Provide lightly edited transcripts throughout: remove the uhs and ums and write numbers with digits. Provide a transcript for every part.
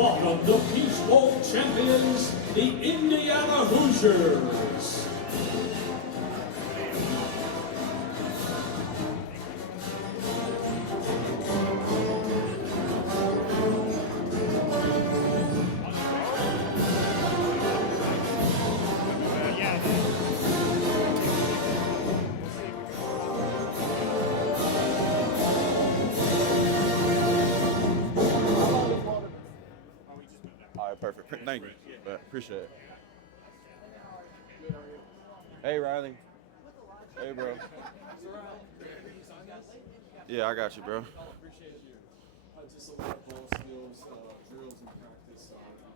welcome the Peach Bowl champions, the Indiana Hoosiers. Perfect. Thank you. Appreciate it. Hey, Riley. Hey, bro. Yeah, I got you, bro. Appreciate you. Just a lot of ball skills, drills, and practice.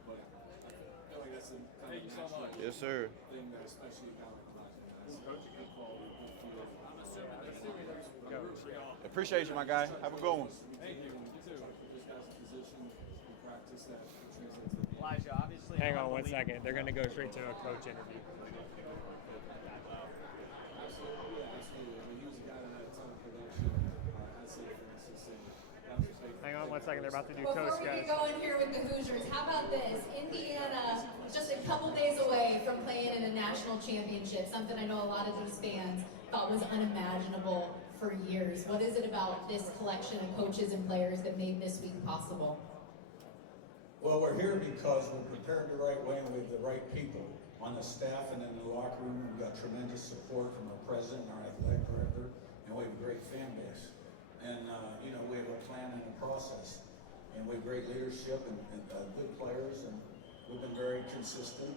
But I feel like that's a kind of natural Yes, sir. thing that especially a guy like Elijah has. Good quality, good field. Appreciate you, my guy. Have a good one. Thank you. You too. Just guys in position and practice that translates to the game. Elijah, obviously. Hang on 1 second. They're going to go straight to a coach interview. Absolutely. I mean, he was a guy that had a ton of production. I'd say, for instance, that was a big. Hang on 1 second. They're about to do Before coach, we guys. get going here with the Hoosiers, how about this? Indiana, just a couple days away from playing in a national championship, something I know a lot of these fans thought was unimaginable for years. What is it about this collection of coaches and players that made this week possible? Well, we're here because we're prepared the right way and we have the right people on the staff and in the locker room. We've got tremendous support from our president and our athletic director, and we have a great fan base. And, we have a plan and a process. And we have great leadership and good players, and we've been very consistent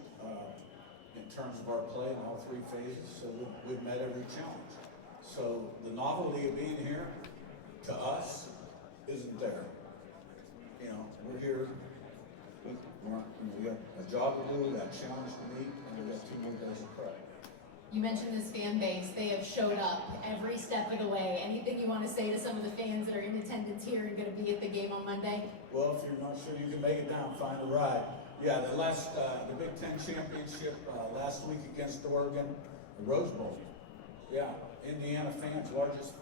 in terms of our play in all three phases, so we've met every challenge. So the novelty of being here, to us, isn't there. We're here. We got a job to do, we got a challenge to meet, and we got 2 more days of prep. You mentioned this fan base. They have showed up every step of the way. Anything you want to say to some of the fans that are in attendance here and going to be at the game on Monday? Well, if you're not sure you can make it down, find a ride. Yeah, the Big Ten championship last week against Oregon, the Rose Bowl. Yeah, Indiana fans, largest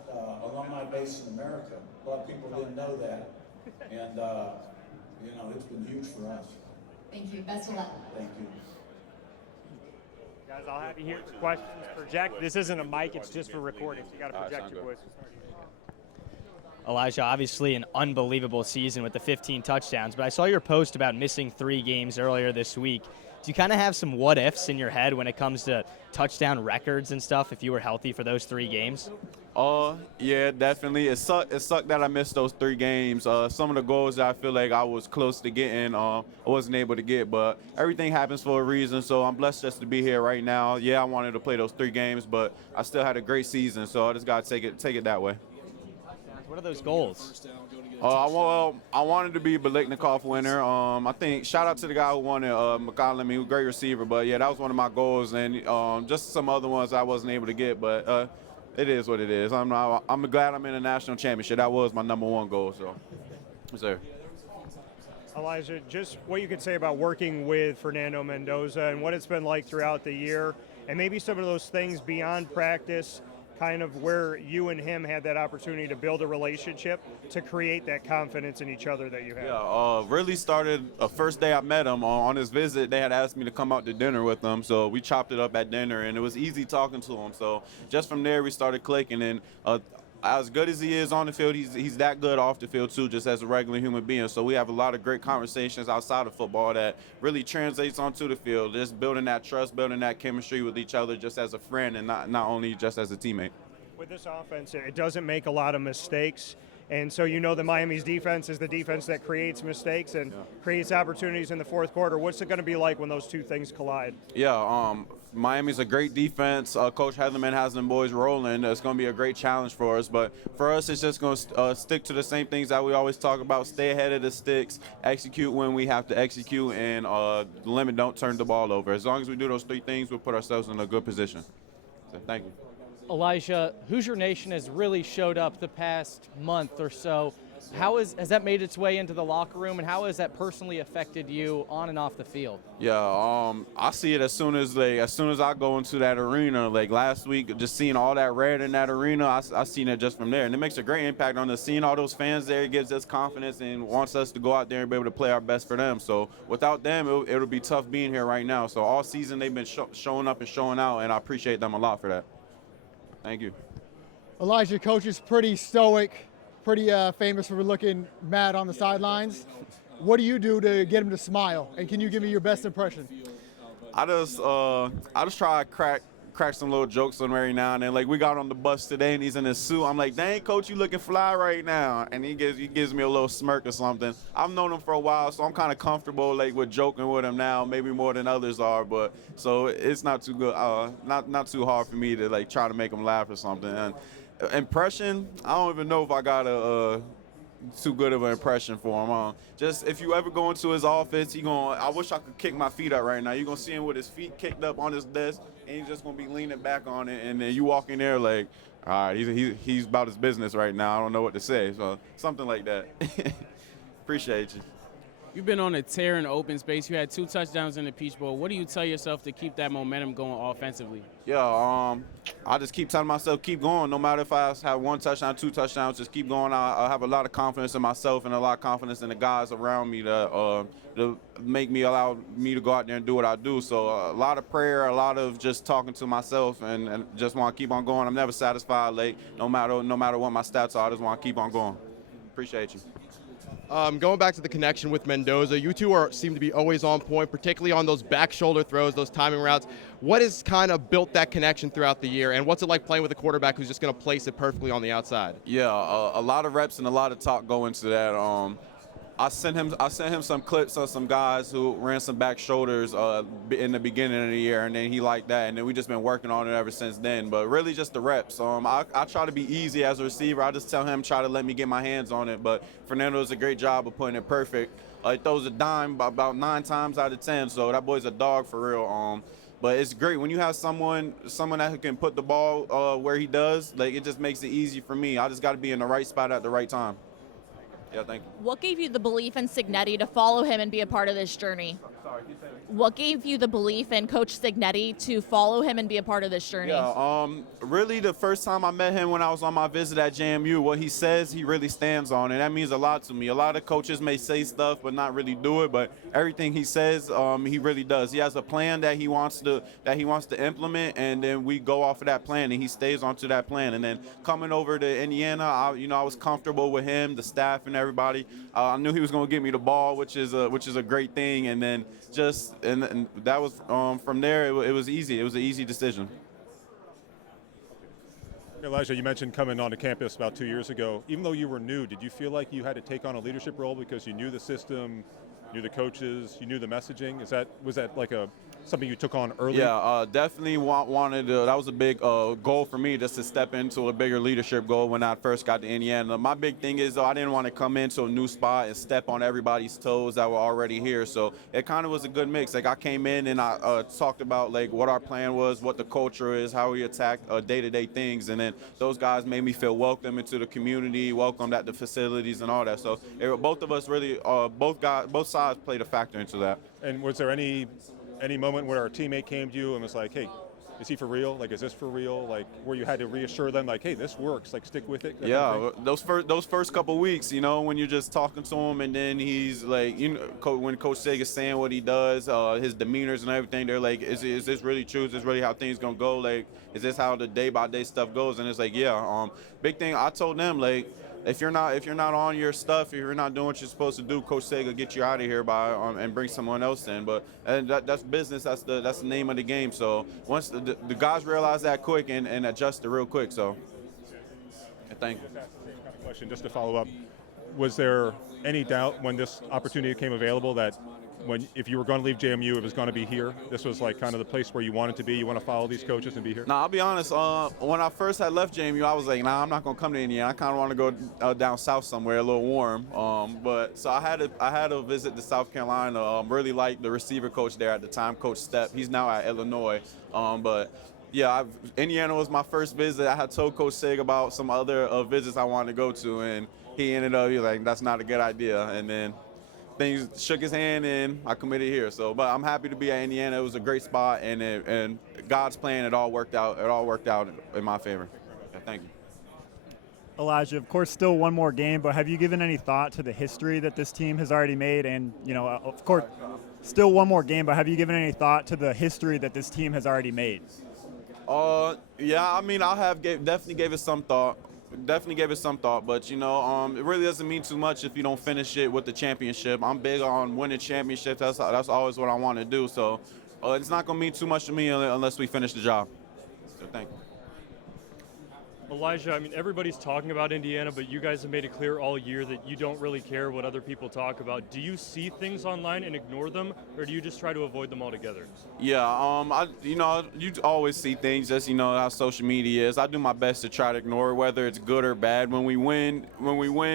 alumni base in America. A lot of people didn't know that, and it's been huge for us. Thank you. Best of luck. Thank you. Guys, I'll have you here for questions. Project. This isn't a mic. It's just for recording. So you got to project your voice. Elijah, obviously an unbelievable season with the 15 touchdowns, but I saw your post about missing 3 games earlier this week. Do you kind of have some what-ifs in your head when it comes to touchdown records and stuff if you were healthy for those 3 games? Yeah, definitely. It sucked that I missed those 3 games. Some of the goals that I feel like I was close to getting, I wasn't able to get, but everything happens for a reason, so I'm blessed just to be here right now. Yeah, I wanted to play those 3 games, but I still had a great season, so I just got to take it that way. What are those goals? I wanted to be Biletnikoff winner. I think shout out to the guy who won it, McCollum. He was a great receiver, but yeah, that was one of my goals, and just some other ones I wasn't able to get, but it is what it is. I'm glad I'm in a national championship. That was my number 1 goal. So, yes, sir. Elijah, just what you could say about working with Fernando Mendoza and what it's been like throughout the year, and maybe some of those things beyond practice, kind of where you and him had that opportunity to build a relationship to create that confidence in each other that you have. Yeah, really started first day I met him on his visit. They had asked me to come out to dinner with them, so we chopped it up at dinner, and it was easy talking to him. So just from there, we started clicking, and as good as he is on the field, he's that good off the field too, just as a regular human being. So we have a lot of great conversations outside of football that really translates onto the field, just building that trust, building that chemistry with each other just as a friend and not only just as a teammate. With this offense, it doesn't make a lot of mistakes. And so the Miami's defense is the defense that creates mistakes and creates opportunities in the fourth quarter. What's it going to be like when those 2 things collide? Yeah, Miami's a great defense. Coach Heatherman has them boys rolling. It's going to be a great challenge for us. But for us, it's just going to stick to the same things that we always talk about. Stay ahead of the sticks, execute when we have to execute, and don't turn the ball over. As long as we do those 3 things, we'll put ourselves in a good position. So thank you. Elijah, Hoosier Nation has really showed up the past month or so Has that made its way into the locker room, and how has that personally affected you on and off the field? Yeah, I see it as soon as I go into that arena. Like last week, just seeing all that red in that arena, I seen it just from there, and it makes a great impact on us. Seeing all those fans there, it gives us confidence and wants us to go out there and be able to play our best for them. So without them, it'll be tough being here right now. So all season they've been showing up and showing out, and I appreciate them a lot for that. Thank you. Elijah, coach is pretty stoic, pretty famous for looking mad on the sidelines. What do you do to get him to smile? And can you give me your best impression? I just try to crack some little jokes on him every now and then. Like we got on the bus today and he's in his suit. I'm like, dang, coach, you looking fly right now. And he gives me a little smirk or something. I've known him for a while, so I'm kind of comfortable like with joking with him now, maybe more than others are. But so it's not too good, not too hard for me to like try to make him laugh or something. And impression, I don't even know if I got a too good of an impression for him. Just if you ever go into his office, I wish I could kick my feet up right now. You're gonna see him with his feet kicked up on his desk, and he's just gonna be leaning back on it. And then you walk in there like, all right, he's about his business right now. I don't know what to say. So something like that. Appreciate you. You've been on a tear in the open space. You had 2 touchdowns in the Peach Bowl. What do you tell yourself to keep that momentum going offensively? Yeah, I just keep telling myself, keep going. No matter if I have 1 touchdown, 2 touchdowns, just keep going. I have a lot of confidence in myself and a lot of confidence in the guys around me to allow me to go out there and do what I do. So a lot of prayer, a lot of just talking to myself, and just want to keep on going. I'm never satisfied late, no matter what my stats are. I just want to keep on going. Appreciate you. Going back to the connection with Mendoza, you two seem to be always on point, particularly on those back shoulder throws, those timing routes. What has kind of built that connection throughout the year, and what's it like playing with a quarterback who's just going to place it perfectly on the outside? Yeah, a lot of reps and a lot of talk go into that. I sent him some clips of some guys who ran some back shoulders in the beginning of the year, and then he liked that, and then we just been working on it ever since then. But really just the reps. I try to be easy as a receiver. I just tell him try to let me get my hands on it. But Fernando does a great job of putting it perfect. He throws a dime about 9 times out of 10, so that boy's a dog for real. But it's great when you have someone that can put the ball where he does. Like it just makes it easy for me. I just got to be in the right spot at the right time. Yeah, thank you. What gave you the belief in Signetti to follow him and be a part of this journey? Sorry, can you say that? What gave you the belief in Coach Signetti to follow him and be a part of this journey? Yeah, really the first time I met him when I was on my visit at JMU, what he says, he really stands on, and that means a lot to me. A lot of coaches may say stuff but not really do it, but everything he says, he really does. He has a plan that he wants to implement, and then we go off of that plan, and he stays onto that plan. And then coming over to Indiana, I was comfortable with him, the staff, and everybody. I knew he was going to get me the ball, which is a great thing, and then and that was from there. It was easy. It was an easy decision. Elijah, you mentioned coming onto campus about 2 years ago. Even though you were new, did you feel like you had to take on a leadership role because you knew the system, knew the coaches, you knew the messaging? Was that like something you took on early? Yeah, definitely wanted to. That was a big goal for me, just to step into a bigger leadership goal when I first got to Indiana. My big thing is, though, I didn't want to come into a new spot and step on everybody's toes that were already here. So it kind of was a good mix. Like I came in and I talked about like what our plan was, what the culture is, how we attack day-to-day things, and then those guys made me feel welcome into the community, welcomed at the facilities and all that. So both of us really, both sides played a factor into that. And was there any moment where a teammate came to you and was like, hey, is he for real? Like, is this for real? Like, where you had to reassure them, like, hey, this works. Like, stick with it. Yeah, those first couple weeks, when you're just talking to him, and then he's like, when Coach Sig is saying what he does, his demeanors and everything, they're like, is this really true? Is this really how things gonna go? Like, is this how the day-by-day stuff goes? And it's like, yeah. Big thing, I told them, like, if you're not on your stuff, if you're not doing what you're supposed to do, Coach Sega will get you out of here and bring someone else in. And that's business. That's the name of the game. So once the guys realize that quick and adjust it real quick. So thank you. Question just to follow up: was there any doubt when this opportunity came available that if you were going to leave JMU, it was going to be here? This was like kind of the place where you wanted to be. You want to follow these coaches and be here? Nah, I'll be honest. When I first had left JMU, I was like, nah, I'm not going to come to Indiana. I kind of want to go down south somewhere, a little warm. But so I had to visit the South Carolina. Really liked the receiver coach there at the time, Coach Stepp. He's now at Illinois. But Yeah, Indiana was my first visit. I had told Coach Sig about some other visits I wanted to go to, and he ended up, he was like, that's not a good idea. And then things shook his hand, and I committed here. So, but I'm happy to be at Indiana. It was a great spot, and God's plan, it all worked out. It all worked out in my favor. Yeah, thank you. Elijah, of course, still one more game, but have you given any thought to the history that this team has already made? And, of course, still one more game, but have you given any thought to the history that this team has already made? Yeah, I mean, definitely gave it some thought. Definitely gave it some thought, but it really doesn't mean too much if you don't finish it with the championship. I'm big on winning championships. That's always what I want to do. So it's not gonna mean too much to me unless we finish the job. So thank you. Elijah, I mean, everybody's talking about Indiana, but you guys have made it clear all year that you don't really care what other people talk about. Do you see things online and ignore them, or do you just try to avoid them altogether? Yeah, you always see things, just how social media is. I do my best to try to ignore it, whether it's good or bad. When we win,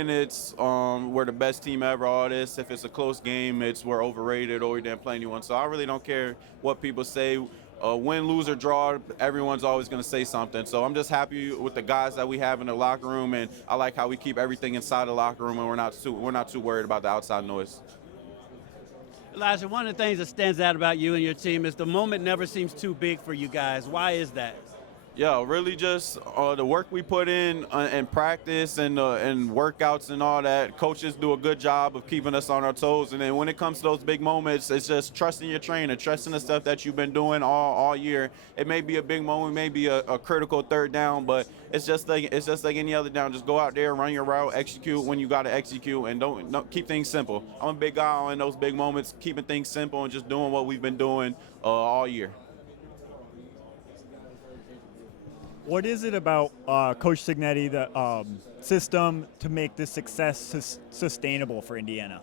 it's we're the best team ever. All this. If it's a close game, it's we're overrated or we didn't play anyone. So I really don't care what people say. Win, lose, or draw, everyone's always going to say something. So I'm just happy with the guys that we have in the locker room, and I like how we keep everything inside the locker room, and we're not too worried about the outside noise. Elijah, one of the things that stands out about you and your team is the moment never seems too big for you guys. Why is that? Yeah, really just the work we put in practice and workouts and all that. Coaches do a good job of keeping us on our toes. And then when it comes to those big moments, it's just trusting your trainer, trusting the stuff that you've been doing all year. It may be a big moment, maybe a critical third down, but it's just like any other down. Just go out there, run your route, execute when you got to execute, and don't keep things simple. I'm a big guy on those big moments, keeping things simple and just doing what we've been doing all year. What is it about Coach Signetti, the system, to make this success sustainable for Indiana?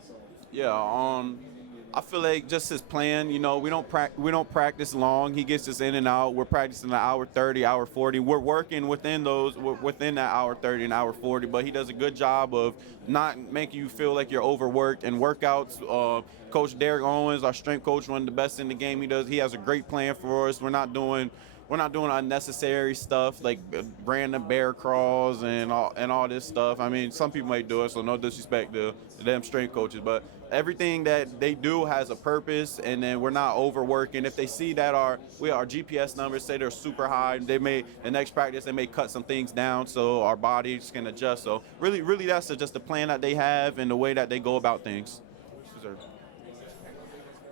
Yeah, I feel like just his plan. We don't practice long. He gets us in and out. We're practicing an hour 30, hour 40. We're working within that hour 30 and hour 40. But he does a good job of not making you feel like you're overworked. And workouts, Coach Derek Owens, our strength coach, one of the best in the game. He has a great plan for us. We're not doing unnecessary stuff like random bear crawls and all this stuff. I mean, some people might do it, so no disrespect to them strength coaches, but everything that they do has a purpose, and then we're not overworking. If they see that our GPS numbers say they're super high, the next practice they may cut some things down so our bodies can adjust. So really that's just the plan that they have and the way that they go about things.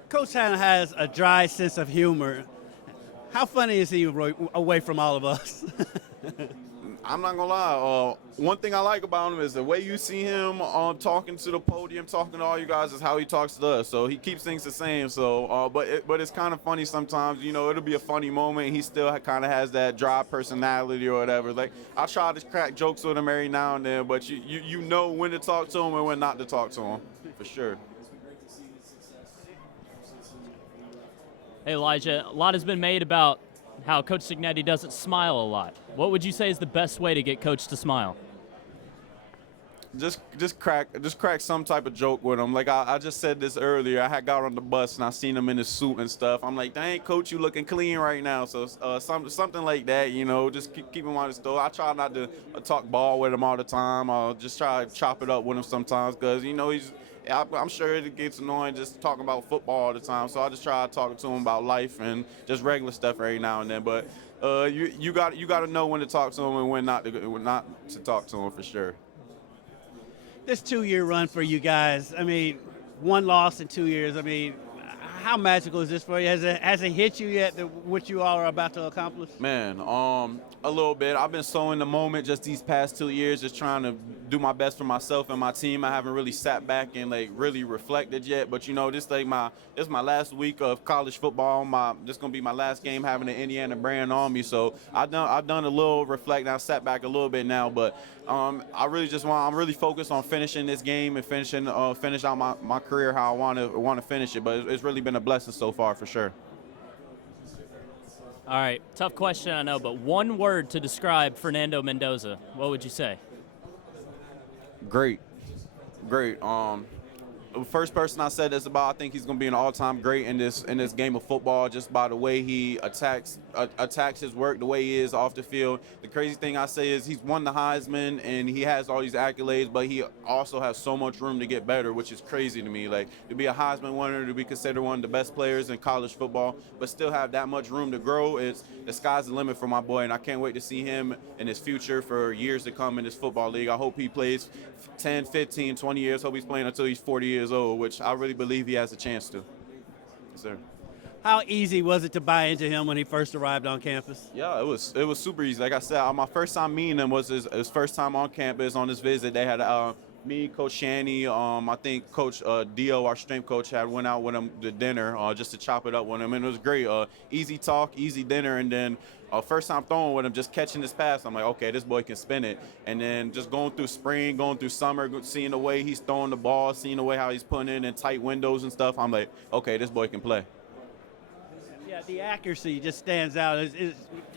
Coach Hanna has a dry sense of humor. How funny is he away from all of us? I'm not gonna lie. One thing I like about him is the way you see him talking to the podium, talking to all you guys, is how he talks to us. So he keeps things the same. So, but it's kind of funny sometimes. It'll be a funny moment. He still kind of has that dry personality or whatever. Like I try to crack jokes with him every now and then, but you know when to talk to him and when not to talk to him, for sure. Hey, Elijah, a lot has been made about how Coach Signetti doesn't smile a lot. What would you say is the best way to get Coach to smile? Just crack some type of joke with him. Like I just said this earlier. I had got on the bus and I seen him in his suit and stuff. I'm like, dang, Coach, you looking clean right now. So something like that, just keep him on his toe. I try not to talk ball with him all the time. I'll just try to chop it up with him sometimes because, I'm sure it gets annoying just talking about football all the time. So I just try talking to him about life and just regular stuff every now and then. But you got to know when to talk to him and when not to talk to him for sure. This 2-year run for you guys, I mean, one loss in 2 years, I mean, how magical is this for you? Has it hit you yet what you all are about to accomplish? Man, a little bit. I've been so in the moment just these past 2 years, just trying to do my best for myself and my team. I haven't really sat back and really reflected yet. But this is my last week of college football. This gonna be my last game having the Indiana brand on me. So I've done a little reflecting. I sat back a little bit now, but I'm really focused on finishing this game and finish out my career how I want to finish it. But it's really been a blessing so far for sure. All right, tough question, I know, but one word to describe Fernando Mendoza, what would you say? Great. first person I said this about. I think he's going to be an all-time great in this game of football, just by the way he attacks his work, the way he is off the field. The crazy thing I say is he's won the Heisman and he has all these accolades, but he also has so much room to get better, which is crazy to me. Like, to be a Heisman winner, to be considered one of the best players in college football, but still have that much room to grow, the sky's the limit for my boy, and I can't wait to see him in his future for years to come in this football league. I hope he plays 10, 15, 20 years. Hope he's playing until he's 40 years old, which I really believe he has a chance to. Yes, sir. How easy was it to buy into him when he first arrived on campus? Yeah, it was super easy. Like I said, my first time meeting him was his first time on campus on his visit. They had me, Coach Shanny, I think Coach Dio, our strength coach, had went out with him to dinner just to chop it up with him, and it was great. Easy talk, easy dinner, and then first time throwing with him, just catching his pass, I'm like, okay, this boy can spin it. And then just going through spring, going through summer, seeing the way he's throwing the ball, seeing the way how he's putting it in tight windows and stuff, I'm like, okay, this boy can play. Yeah, the accuracy just stands out.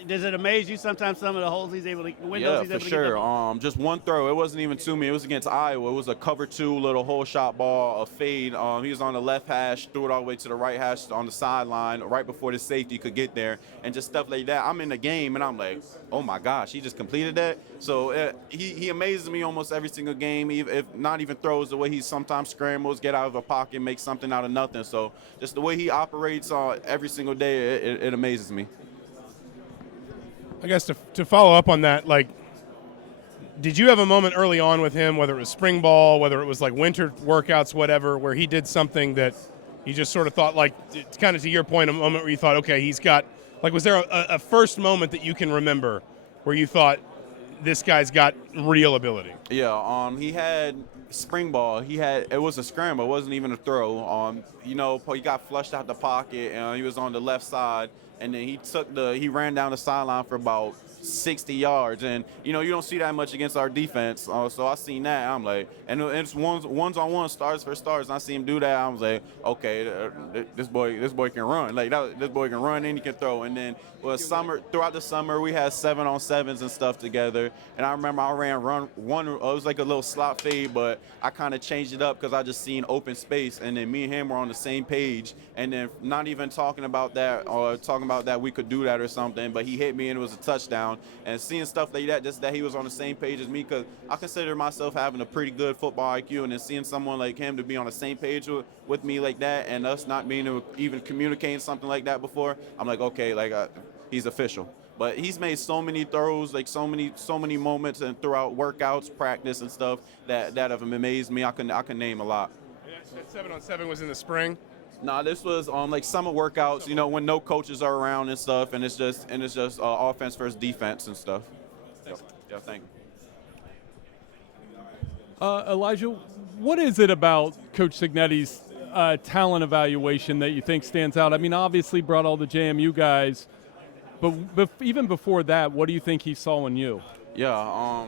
Does it amaze you sometimes some of the holes he's able to, windows he's able to get? Yeah, for sure. Just one throw. It wasn't even to me. It was against Iowa. It was a cover 2 little hole shot ball, a fade. He was on the left hash, threw it all the way to the right hash on the sideline right before the safety could get there, and just stuff like that. I'm in the game, and I'm like, oh, my gosh, he just completed that? So he amazes me almost every single game, if not even throws, the way he sometimes scrambles, get out of a pocket, make something out of nothing. So just the way he operates every single day, it amazes me. I guess to follow up on that, like, did you have a moment early on with him, whether it was spring ball, whether it was like winter workouts, whatever, where he did something that you just sort of thought, like, kind of to your point, a moment where you thought, okay, he's got, like, was there a first moment that you can remember where you thought this guy's got real ability? Yeah, he had spring ball. It was a scramble. It wasn't even a throw. He got flushed out the pocket, and he was on the left side, and then he ran down the sideline for about 60 yards, and you don't see that much against our defense. So I seen that. I'm like, and it's ones-on-one, stars for stars. And I see him do that. I was like, okay, this boy can run. Like this boy can run and he can throw. And then throughout the summer, we had 7-on-7s and stuff together. And I remember I ran one. It was like a little slot fade, but I kind of changed it up because I just seen open space, and then me and him were on the same page. And then not even talking about that or talking about that we could do that or something, but he hit me and it was a touchdown. And seeing stuff like that, just that he was on the same page as me, because I consider myself having a pretty good football IQ, and then seeing someone like him to be on the same page with me like that, and us not being able to even communicate something like that before, I'm like, okay, like he's official. But he's made so many throws, like so many moments, and throughout workouts, practice, and stuff that have amazed me. I can name a lot. That 7-on-7 was in the spring. Nah, this was like summer workouts, when no coaches are around and stuff, and it's just offense versus defense and stuff. Yeah, thank you. Elijah, what is it about Coach Signetti's talent evaluation that you think stands out? I mean, obviously brought all the JMU guys, but even before that, what do you think he saw in you? Yeah,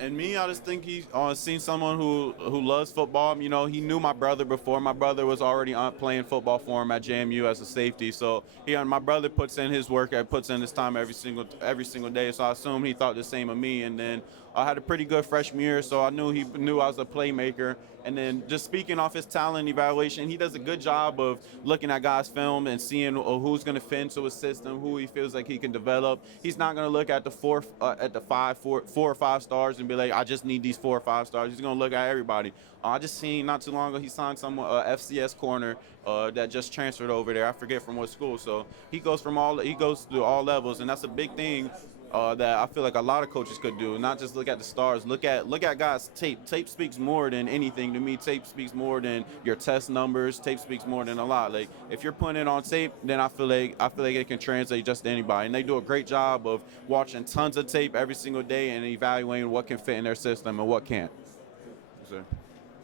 and me, I just think he's seen someone who loves football. He knew my brother before. My brother was already playing football for him at JMU as a safety. So my brother puts in his work, puts in his time every single day. So I assume he thought the same of me. And then I had a pretty good freshman year, so I knew he knew I was a playmaker. And then just speaking off his talent evaluation, he does a good job of looking at guys' film and seeing who's going to fit into his system, who he feels like he can develop. He's not going to look at the four or five stars and be like, I just need these 4 or 5 stars. He's going to look at everybody. I just seen not too long ago he signed some FCS corner that just transferred over there. I forget from what school. So he goes through all levels, and that's a big thing. That I feel like a lot of coaches could do, not just look at the stars. Look at guys' tape. Tape speaks more than anything to me. Tape speaks more than your test numbers. Tape speaks more than a lot. Like if you're putting it on tape, then I feel like it can translate just to anybody. And they do a great job of watching tons of tape every single day and evaluating what can fit in their system and what can't. So.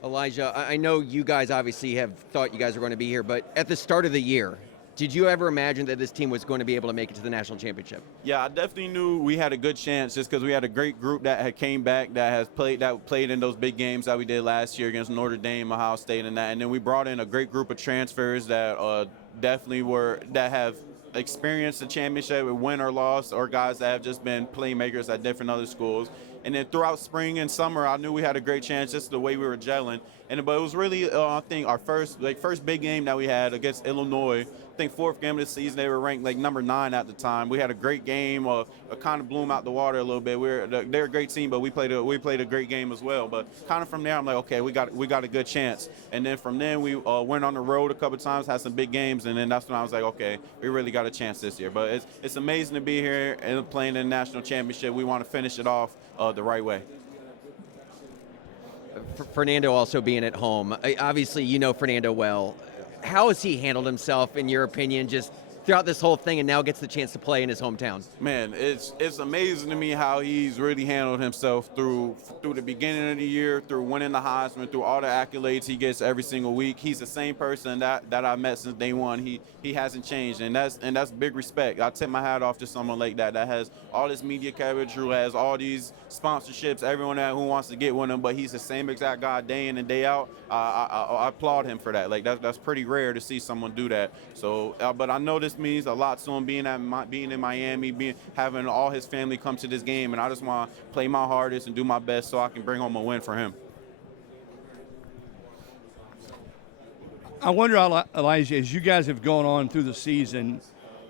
Elijah, I know you guys obviously have thought you guys were going to be here, but at the start of the year, did you ever imagine that this team was going to be able to make it to the national championship? Yeah, I definitely knew we had a good chance just because we had a great group that had came back that played in those big games that we did last year against Notre Dame, Ohio State, and that. And then we brought in a great group of transfers that that have experienced the championship, win or loss, or guys that have just been playmakers at different other schools. And then throughout spring and summer, I knew we had a great chance just the way we were gelling. But it was really, I think, our first big game that we had against Illinois. I think fourth game of the season, they were ranked like number 9 at the time. We had a great game, kind of blew them out the water a little bit. They're a great team, but we played a great game as well. But kind of from there, I'm like, okay, we got a good chance. And then from then, we went on the road a couple times, had some big games, and then that's when I was like, okay, we really got a chance this year. But it's amazing to be here and playing in the national championship. We want to finish it off the right way. Fernando also being at home. Obviously, you know Fernando well. How has he handled himself, in your opinion, just throughout this whole thing, and now gets the chance to play in his hometown? Man, it's amazing to me how he's really handled himself through the beginning of the year, through winning the Heisman, through all the accolades he gets every single week. He's the same person that I met since day one. He hasn't changed, and that's big respect. I tip my hat off to someone like that has all this media coverage, who has all these sponsorships, everyone who wants to get with him, but he's the same exact guy day in and day out. I applaud him for that. Like that's pretty rare to see someone do that. So, but I know this means a lot to him being in Miami, having all his family come to this game, and I just want to play my hardest and do my best so I can bring home a win for him. I wonder, Elijah, as you guys have gone on through the season,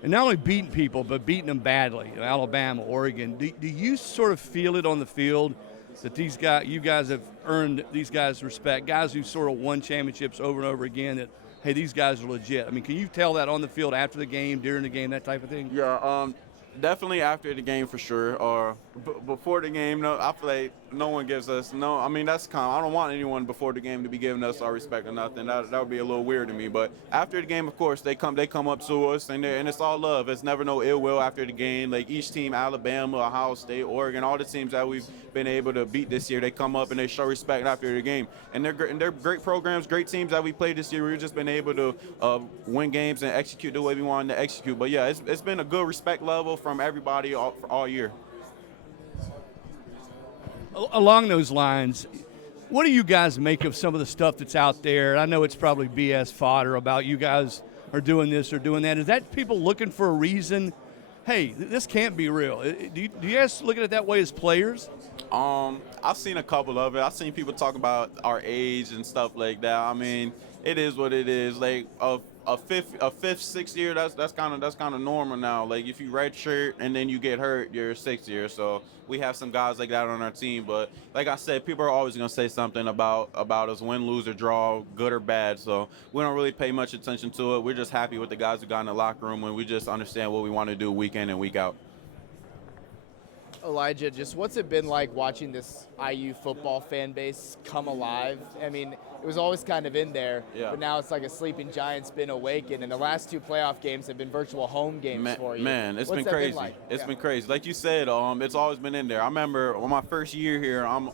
and not only beating people, but beating them badly, Alabama, Oregon, do you sort of feel it on the field that you guys have earned these guys' respect, guys who sort of won championships over and over again, that, hey, these guys are legit? I mean, can you tell that on the field, after the game, during the game, that type of thing? Yeah, definitely after the game for sure, or before the game. No, I feel like no one gives us I mean, that's kind of, I don't want anyone before the game to be giving us our respect or nothing. That would be a little weird to me. But after the game, of course, they come up to us, and it's all love. It's never no ill will after the game. Like each team, Alabama, Ohio State, Oregon, all the teams that we've been able to beat this year, they come up and they show respect after the game. And they're great programs, great teams that we played this year. We've just been able to win games and execute the way we wanted to execute. But yeah, it's been a good respect level from everybody all year. Along those lines, what do you guys make of some of the stuff that's out there? I know it's probably BS fodder about you guys are doing this or doing that. Is that people looking for a reason? Hey, this can't be real. Do you guys look at it that way as players? I've seen a couple of it. I've seen people talk about our age and stuff like that. I mean, it is what it is. Like a fifth, sixth year, that's kind of normal now. Like if you redshirt and then you get hurt, you're 6th year. So we have some guys like that on our team. But like I said, people are always gonna say something about us, win, lose, or draw, good or bad. So we don't really pay much attention to it. We're just happy with the guys who got in the locker room, and we just understand what we want to do week in and week out. Elijah, just what's it been like watching this IU football fan base come alive? I mean, it was always kind of in there, but now it's like a sleeping giant's been awakened, and the last 2 playoff games have been virtual home games for you. Man, it's been crazy. It's been crazy. Like you said, it's always been in there. I remember on my first year here, I'm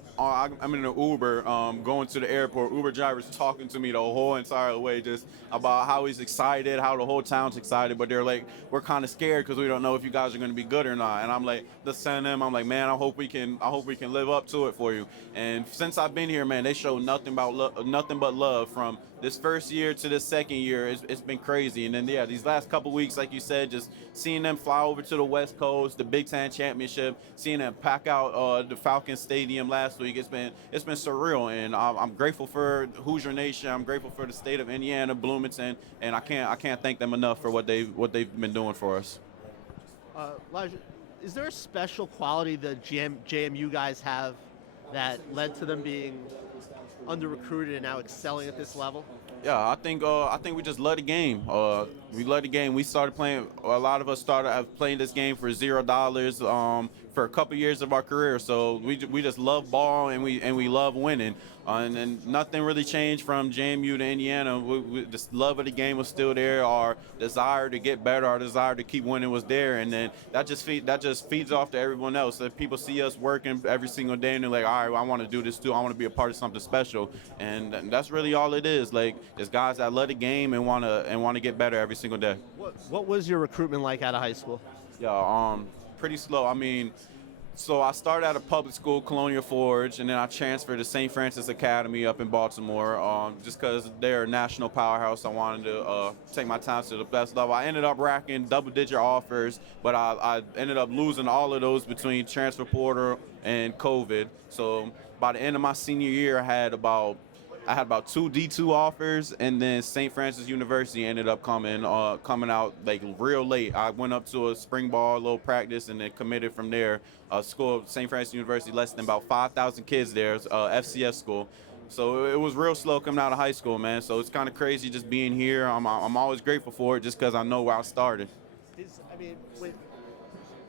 in an Uber going to the airport. Uber driver's talking to me the whole entire way, just about how he's excited, how the whole town's excited, but they're like, we're kind of scared because we don't know if you guys are going to be good or not. And I'm like, listen to them. I'm like, man, I hope we can live up to it for you. And since I've been here, man, they show nothing but love from this first year to this second year. It's been crazy. And then these last couple weeks, like you said, just seeing them fly over to the West Coast, the Big Ten championship, seeing them pack out the Falcon Stadium last week. It's been surreal, and I'm grateful for Hoosier Nation. I'm grateful for the state of Indiana, Bloomington, and I can't thank them enough for what they've been doing for us. Elijah, is there a special quality that JMU guys have that led to them being under-recruited and now excelling at this level? Yeah, I think we just love the game. We love the game. We started playing. A lot of us started playing this game for $0 for a couple years of our career. So we just love ball, and we love winning. And nothing really changed from JMU to Indiana. We just love of the game was still there. Our desire to get better, our desire to keep winning was there. And then that just feeds off to everyone else. So people see us working every single day, and they're like, all right, I want to do this too. I want to be a part of something special. And that's really all it is. Like, it's guys that love the game and want to get better every single day. What was your recruitment like out of high school? Yeah, pretty slow. I mean, so I started at a public school, Colonial Forge, and then I transferred to St. Francis Academy up in Baltimore, just because they're a national powerhouse. I wanted to take my time to the best level. I ended up racking double-digit offers, but I ended up losing all of those between transfer portal and COVID. So by the end of my senior year, I had about 2 D2 offers, and then St. Francis University ended up coming out like real late. I went up to a spring ball, little practice, and then committed from there. School, St. Francis University, less than about 5,000 kids there, FCS school. So it was real slow coming out of high school, man. So it's kind of crazy just being here. I'm always grateful for it just because I know where I started.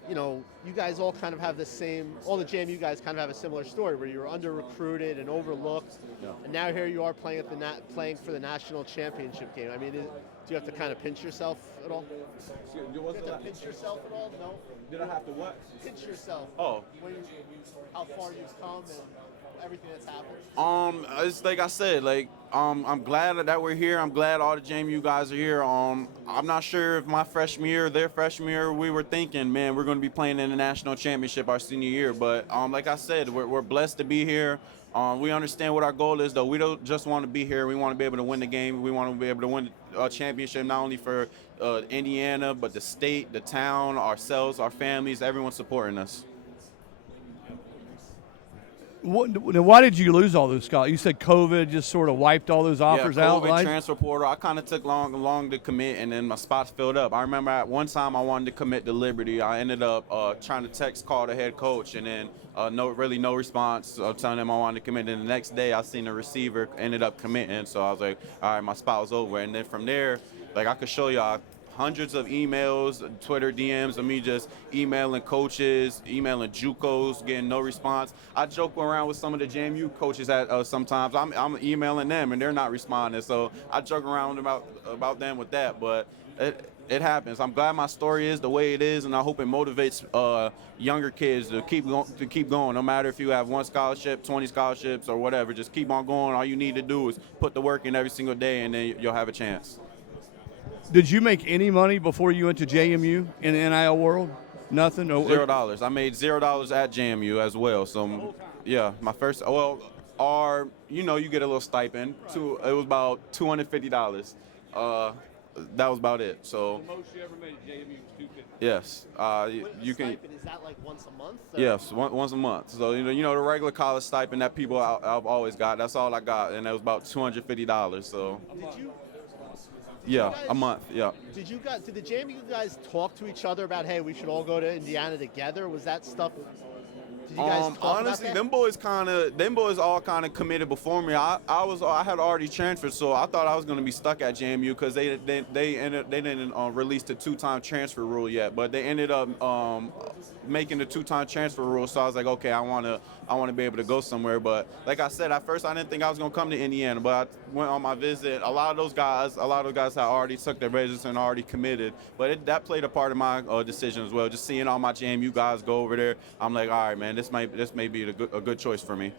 You guys all kind of have the same, all the JMU guys kind of have a similar story where you were under-recruited and overlooked, and now here you are playing for the national championship game. I mean, do you have to kind of pinch yourself at all? Do you have to pinch yourself at all? No? Did I have to what? Pinch yourself. Oh. How far you've come and everything that's happened? It's like I said, I'm glad that we're here. I'm glad all the JMU guys are here. I'm not sure if my freshman year or their freshman year we were thinking, man, we're going to be playing in the national championship our senior year. But like I said, we're blessed to be here. We understand what our goal is, though. We don't just want to be here. We want to be able to win the game. We want to be able to win a championship not only for Indiana, but the state, the town, ourselves, our families, everyone supporting us. Why did you lose all those scholars? You said COVID just sort of wiped all those offers out. COVID, transfer portal. I kind of took long to commit, and then my spots filled up. I remember at one time I wanted to commit to Liberty. I ended up trying to call the head coach, and then no response. Telling him I wanted to commit. And the next day I seen the receiver ended up committing, so I was like, all right, my spot was over. And then from there, like I could show y'all hundreds of emails, Twitter DMs of me just emailing coaches, emailing JUCOs, getting no response. I joke around with some of the JMU coaches at sometimes. I'm emailing them and they're not responding. So I joke around about them with that. But it happens. I'm glad my story is the way it is, and I hope it motivates younger kids to keep going. No matter if you have 1 scholarship, 20 scholarships, or whatever, just keep on going. All you need to do is put the work in every single day, and then you'll have a chance. Did you make any money before you went to JMU in the NIL world? Nothing? $0. I made $0 at JMU as well. So, yeah, my first, you get a little stipend. It was about $250. That was about it. So the most you ever made at JMU was $250. Yes, you can. Stipend, is that like once a month? Or? Yes, once a month. So the regular college stipend that people I've always got. That's all I got, and that was about $250. So. A month. Yeah. Did the JMU guys talk to each other about, hey, we should all go to Indiana together? Was that stuff? Did you guys talk honestly, about that? them boys all kind of committed before me. I had already transferred, so I thought I was going to be stuck at JMU because they didn't release the 2-time transfer rule yet, but they ended up making the 2-time transfer rule. So I was like, okay, I want to be able to go somewhere. But like I said, at first I didn't think I was going to come to Indiana, but I went on my visit. A lot of those guys had already took their register and already committed, but that played a part of my decision as well. Just seeing all my JMU guys go over there, I'm like, all right, man, this may be a good choice for me.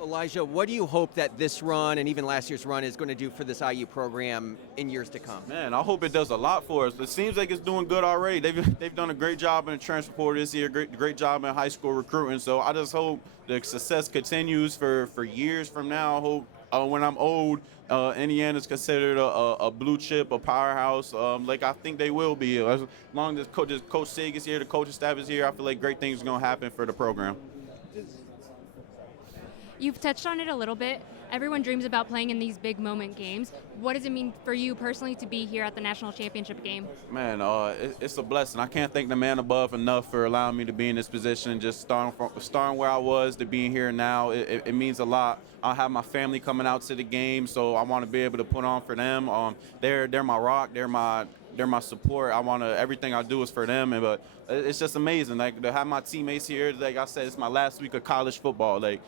Elijah, what do you hope that this run and even last year's run is going to do for this IU program in years to come? Man, I hope it does a lot for us. It seems like it's doing good already. They've done a great job in the transfer portal this year, great job in high school recruiting. So I just hope the success continues for years from now. I hope when I'm old, Indiana's considered a blue chip, a powerhouse, like I think they will be. As long as Coach Sig is here, the coaching staff is here, I feel like great things are going to happen for the program. You've touched on it a little bit. Everyone dreams about playing in these big moment games. What does it mean for you personally to be here at the national championship game? Man, it's a blessing. I can't thank the man above enough for allowing me to be in this position. Just starting where I was to being here now, it means a lot. I have my family coming out to the game, so I want to be able to put on for them. They're my rock. They're my support. Everything I do is for them, but it's just amazing. Like to have my teammates here. Like I said, it's my last week of college football. Like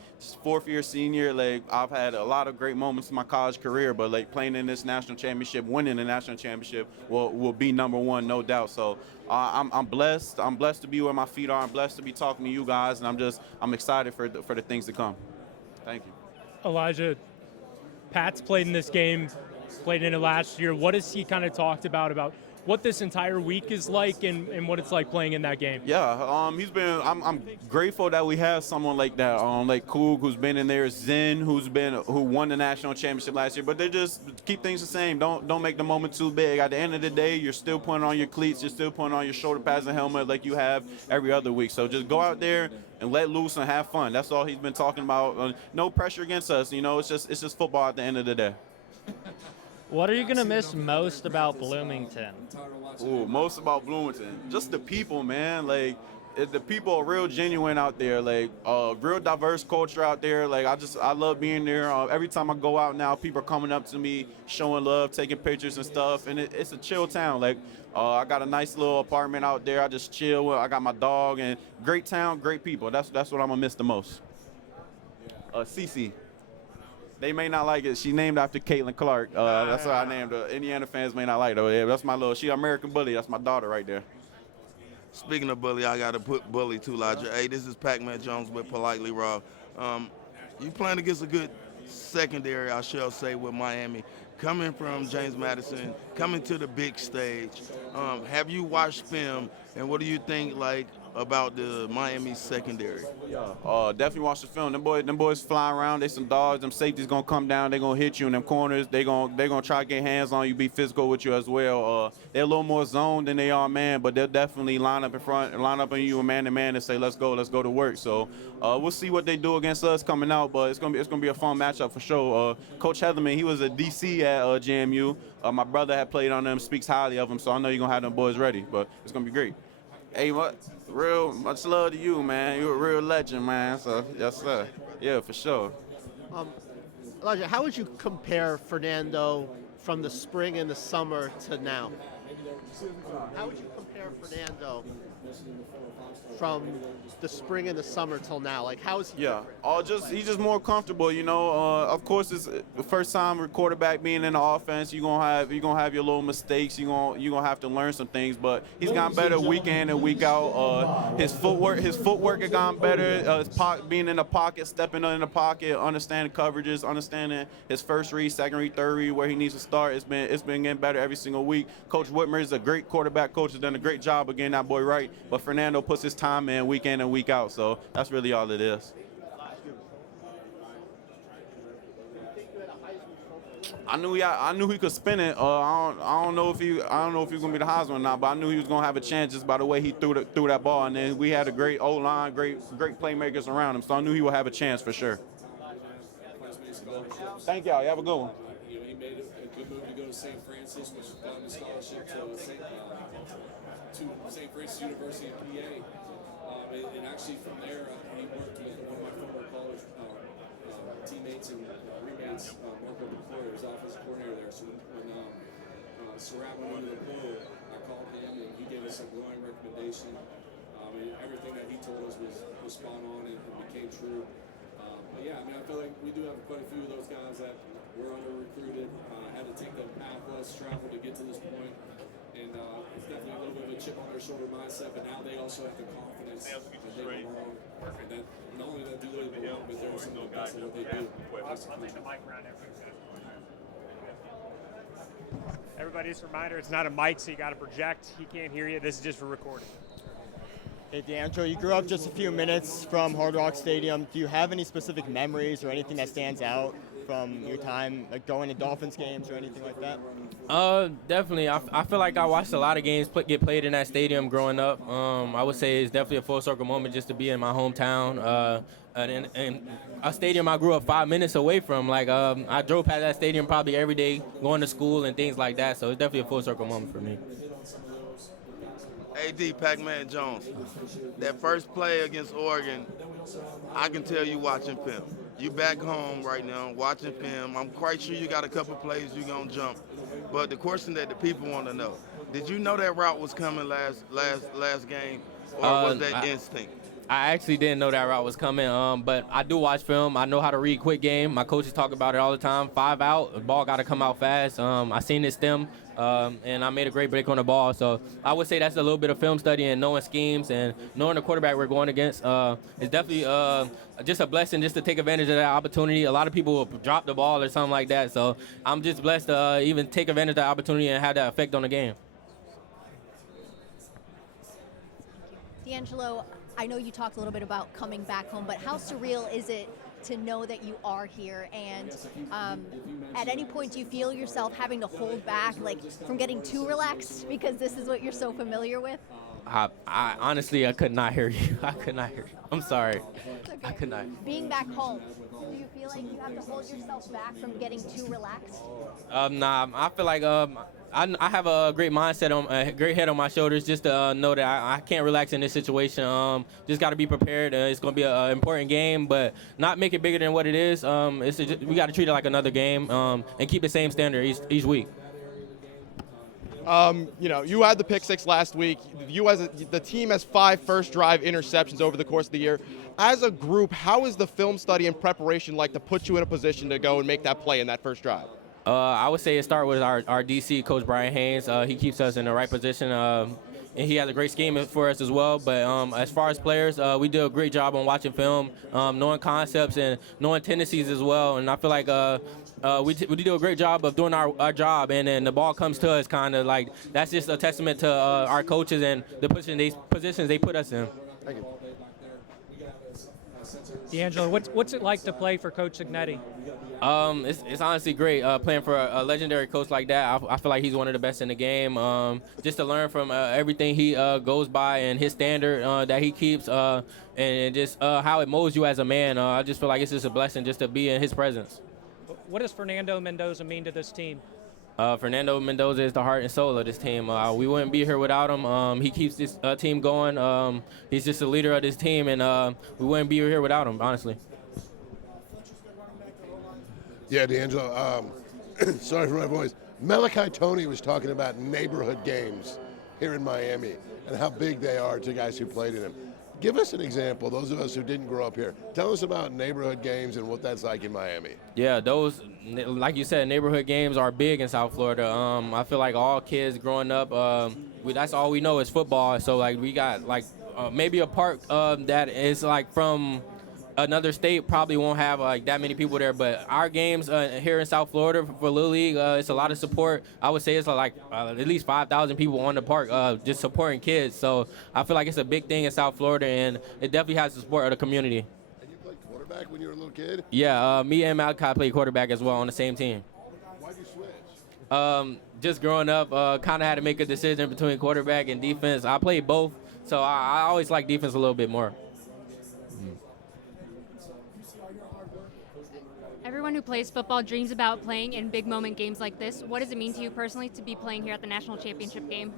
4th year senior. Like I've had a lot of great moments in my college career, but like playing in this national championship, winning the national championship will be number one, no doubt. So I'm blessed. I'm blessed to be where my feet are. I'm blessed to be talking to you guys, and I'm excited for the things to come. Thank you. Elijah, Pat's played in this game played in it last year. What has he kind of talked about what this entire week is like and what it's like playing in that game? Yeah, he's been. I'm grateful that we have someone like that, like Coog, who's been in there, Zen, who won the national championship last year. But they just keep things the same. Don't make the moment too big. At the end of the day, you're still putting on your cleats, you're still putting on your shoulder pads and helmet like you have every other week. So just go out there and let loose and have fun. That's all he's been talking about. No pressure against us. It's just football at the end of the day. What are you going to miss most about Bloomington? Ooh, most about Bloomington? Just the people, man. Like, the people are real genuine out there. Like, real diverse culture out there. Like, I love being there. Every time I go out now, people are coming up to me, showing love, taking pictures and stuff. And it's a chill town. Like, I got a nice little apartment out there. I just chill. I got my dog. And great town, great people. That's what I'm going to miss the most. Cece. They may not like it. She named after Caitlin Clark. That's what I named her. Indiana fans may not like her. Yeah, that's my she American Bully. That's my daughter right there. Speaking of bully, I got to put bully too, Elijah. Hey, this is Pac-Man Jones with Politely Raw. You playing against a good secondary, I shall say, with Miami. Coming from James Madison, coming to the big stage. Have you watched film, and what do you think, about the Miami secondary? Yeah, definitely watch the film. Them boys fly around. They some dogs. Them safeties gonna come down. They gonna hit you in them corners. They gonna try to get hands on you, be physical with you as well. They're a little more zone than they are man, but they'll definitely line up in front, line up on you man to man and say let's go to work. So we'll see what they do against us coming out, but it's gonna be a fun matchup for sure. Coach Heatherman, he was a DC at JMU. My brother had played on them, speaks highly of them, so I know you're gonna have them boys ready. But it's gonna be great. Hey, much love to you, man. You're a real legend, man. So, yes, sir. Yeah, for sure. Elijah, how would you compare Fernando from the spring and the summer to now? How would you compare Fernando from the spring and the summer till now? Like, how is he different? He's just more comfortable, Of course, it's the first time a quarterback being in the offense. You're gonna have your little mistakes. You're gonna have to learn some things. But he's gotten better week in and week out. His footwork has gotten better. Being in the pocket, stepping in the pocket, understanding coverages, understanding his first read, second read, third read, where he needs to start. It's been getting better every single week. Coach Whitmer is a great quarterback coach. Has done a great job of getting that boy right. But Fernando puts his time in week in and week out. So that's really all it is. I knew he could spin it. I don't know if he was gonna be the Heisman or not, but I knew he was gonna have a chance just by the way he threw that ball. And then we had a great O-line, great playmakers around him, so I knew he would have a chance for sure. Thank y'all. You have a good one. He made a good move to go to St. Francis, which got him a scholarship to St. Francis University in PA. And actually from there, he worked with one of my former college teammates and roommates, Marco McClure, was offensive coordinator there. So when Sarratt went into the pool, I called him and he gave us a glowing recommendation. And everything that he told us was spot on and became true. But yeah, I feel like we do have quite a few of those guys that were under-recruited, had to take the path less traveled to get to this point. And it's definitely a little bit of a chip on their shoulder mindset, but now they also have the confidence that they belong. And that not only that do they belong, but they're some of the best at what they do. Everybody, just a reminder, it's not a mic, so you got to project. He can't hear you. This is just for recording. Hey, DeAndre, you grew up just a few minutes from Hard Rock Stadium. Do you have any specific memories or anything that stands out from your time, like going to Dolphins games or anything like that? Definitely. I feel like I watched a lot of games get played in that stadium growing up. I would say it's definitely a full circle moment just to be in my hometown. And a stadium I grew up 5 minutes away from. I drove past that stadium probably every day going to school and things like that. So it's definitely a full circle moment for me. AD, Pac-Man Jones, that first play against Oregon, I can tell you watching film. You back home right now watching film. I'm quite sure you got a couple plays you're going to jump. But the question that the people want to know, did you know that route was coming last game, or was that instinct? I actually didn't know that route was coming, but I do watch film. I know how to read quick game. My coaches talk about it all the time. 5 out, the ball got to come out fast. I seen it stem and I made a great break on the ball. So I would say that's a little bit of film study and knowing schemes and knowing the quarterback we're going against. It's definitely just a blessing just to take advantage of that opportunity. A lot of people will drop the ball or something like that. So I'm just blessed to even take advantage of that opportunity and have that effect on the game. D'Angelo, I know you talked a little bit about coming back home, but how surreal is it to know that you are here? And at any point, do you feel yourself having to hold back, like from getting too relaxed because this is what you're so familiar with? I honestly, I could not hear you. I could not hear you. I'm sorry. Okay. I could not. Being back home, do you feel like you have to hold yourself back from getting too relaxed? Nah, I feel like I have a great mindset, a great head on my shoulders, just to know that I can't relax in this situation. Just got to be prepared. It's going to be an important game, but not make it bigger than what it is. We got to treat it like another game and keep the same standard each week. You had the pick six last week. The team has 5 first drive interceptions over the course of the year. As a group, how is the film study and preparation like to put you in a position to go and make that play in that first drive? I would say it starts with our DC, Coach Brian Haynes. He keeps us in the right position, and he has a great scheme for us as well. But as far as players, we do a great job on watching film, knowing concepts and knowing tendencies as well. And I feel like we do a great job of doing our job, and then the ball comes to us kind of like that's just a testament to our coaches and the positions they put us in. Thank you. D'Angelo, what's it like to play for Coach Cignetti? It's honestly great playing for a legendary coach like that. I feel like he's one of the best in the game. Just to learn from everything he goes by and his standard that he keeps, and just how it molds you as a man. I just feel like it's just a blessing just to be in his presence. What does Fernando Mendoza mean to this team? Fernando Mendoza is the heart and soul of this team. We wouldn't be here without him. He keeps this team going. He's just the leader of this team, and we wouldn't be here without him, honestly. Yeah, D'Angelo, sorry for my voice. Malachi Tony was talking about neighborhood games here in Miami and how big they are to guys who played in them. Give us an example, those of us who didn't grow up here. Tell us about neighborhood games and what that's like in Miami. Yeah, those, like you said, neighborhood games are big in South Florida. I feel like all kids growing up, that's all we know is football. So, like, we got, like, maybe a park that is, like, from another state probably won't have like that many people there, but our games here in South Florida for Little League, it's a lot of support. I would say it's like at least 5,000 people on the park just supporting kids. So I feel like it's a big thing in South Florida, and it definitely has the support of the community. And you played quarterback when you were a little kid? Yeah, me and Malachi played quarterback as well on the same team. Why'd you switch? Just growing up, kind of had to make a decision between quarterback and defense. I played both, so I always like defense a little bit more. Everyone who plays football dreams about playing in big moment games like this. What does it mean to you personally to be playing here at the national championship game?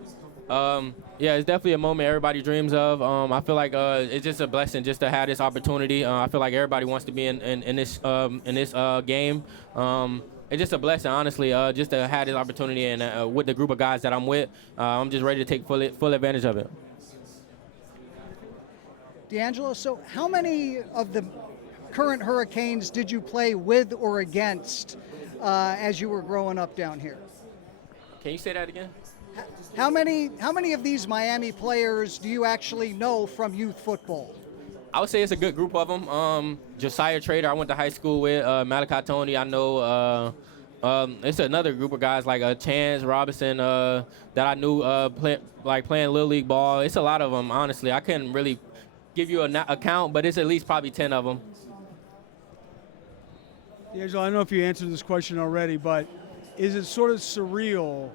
Yeah, it's definitely a moment everybody dreams of. I feel like it's just a blessing just to have this opportunity. I feel like everybody wants to be in this game. It's just a blessing, honestly, just to have this opportunity and with the group of guys that I'm with. I'm just ready to take full advantage of it. D'Angelo, so how many of the current Hurricanes did you play with or against as you were growing up down here? Can you say that again? How many of these Miami players do you actually know from youth football? I would say it's a good group of them. Josiah Trader, I went to high school with. Malachi Tony, I know. It's another group of guys like Chance Robinson that I knew playing Little League ball. It's a lot of them, honestly. I couldn't really give you a count, but it's at least probably 10 of them. D'Angelo, I don't know if you answered this question already, but is it sort of surreal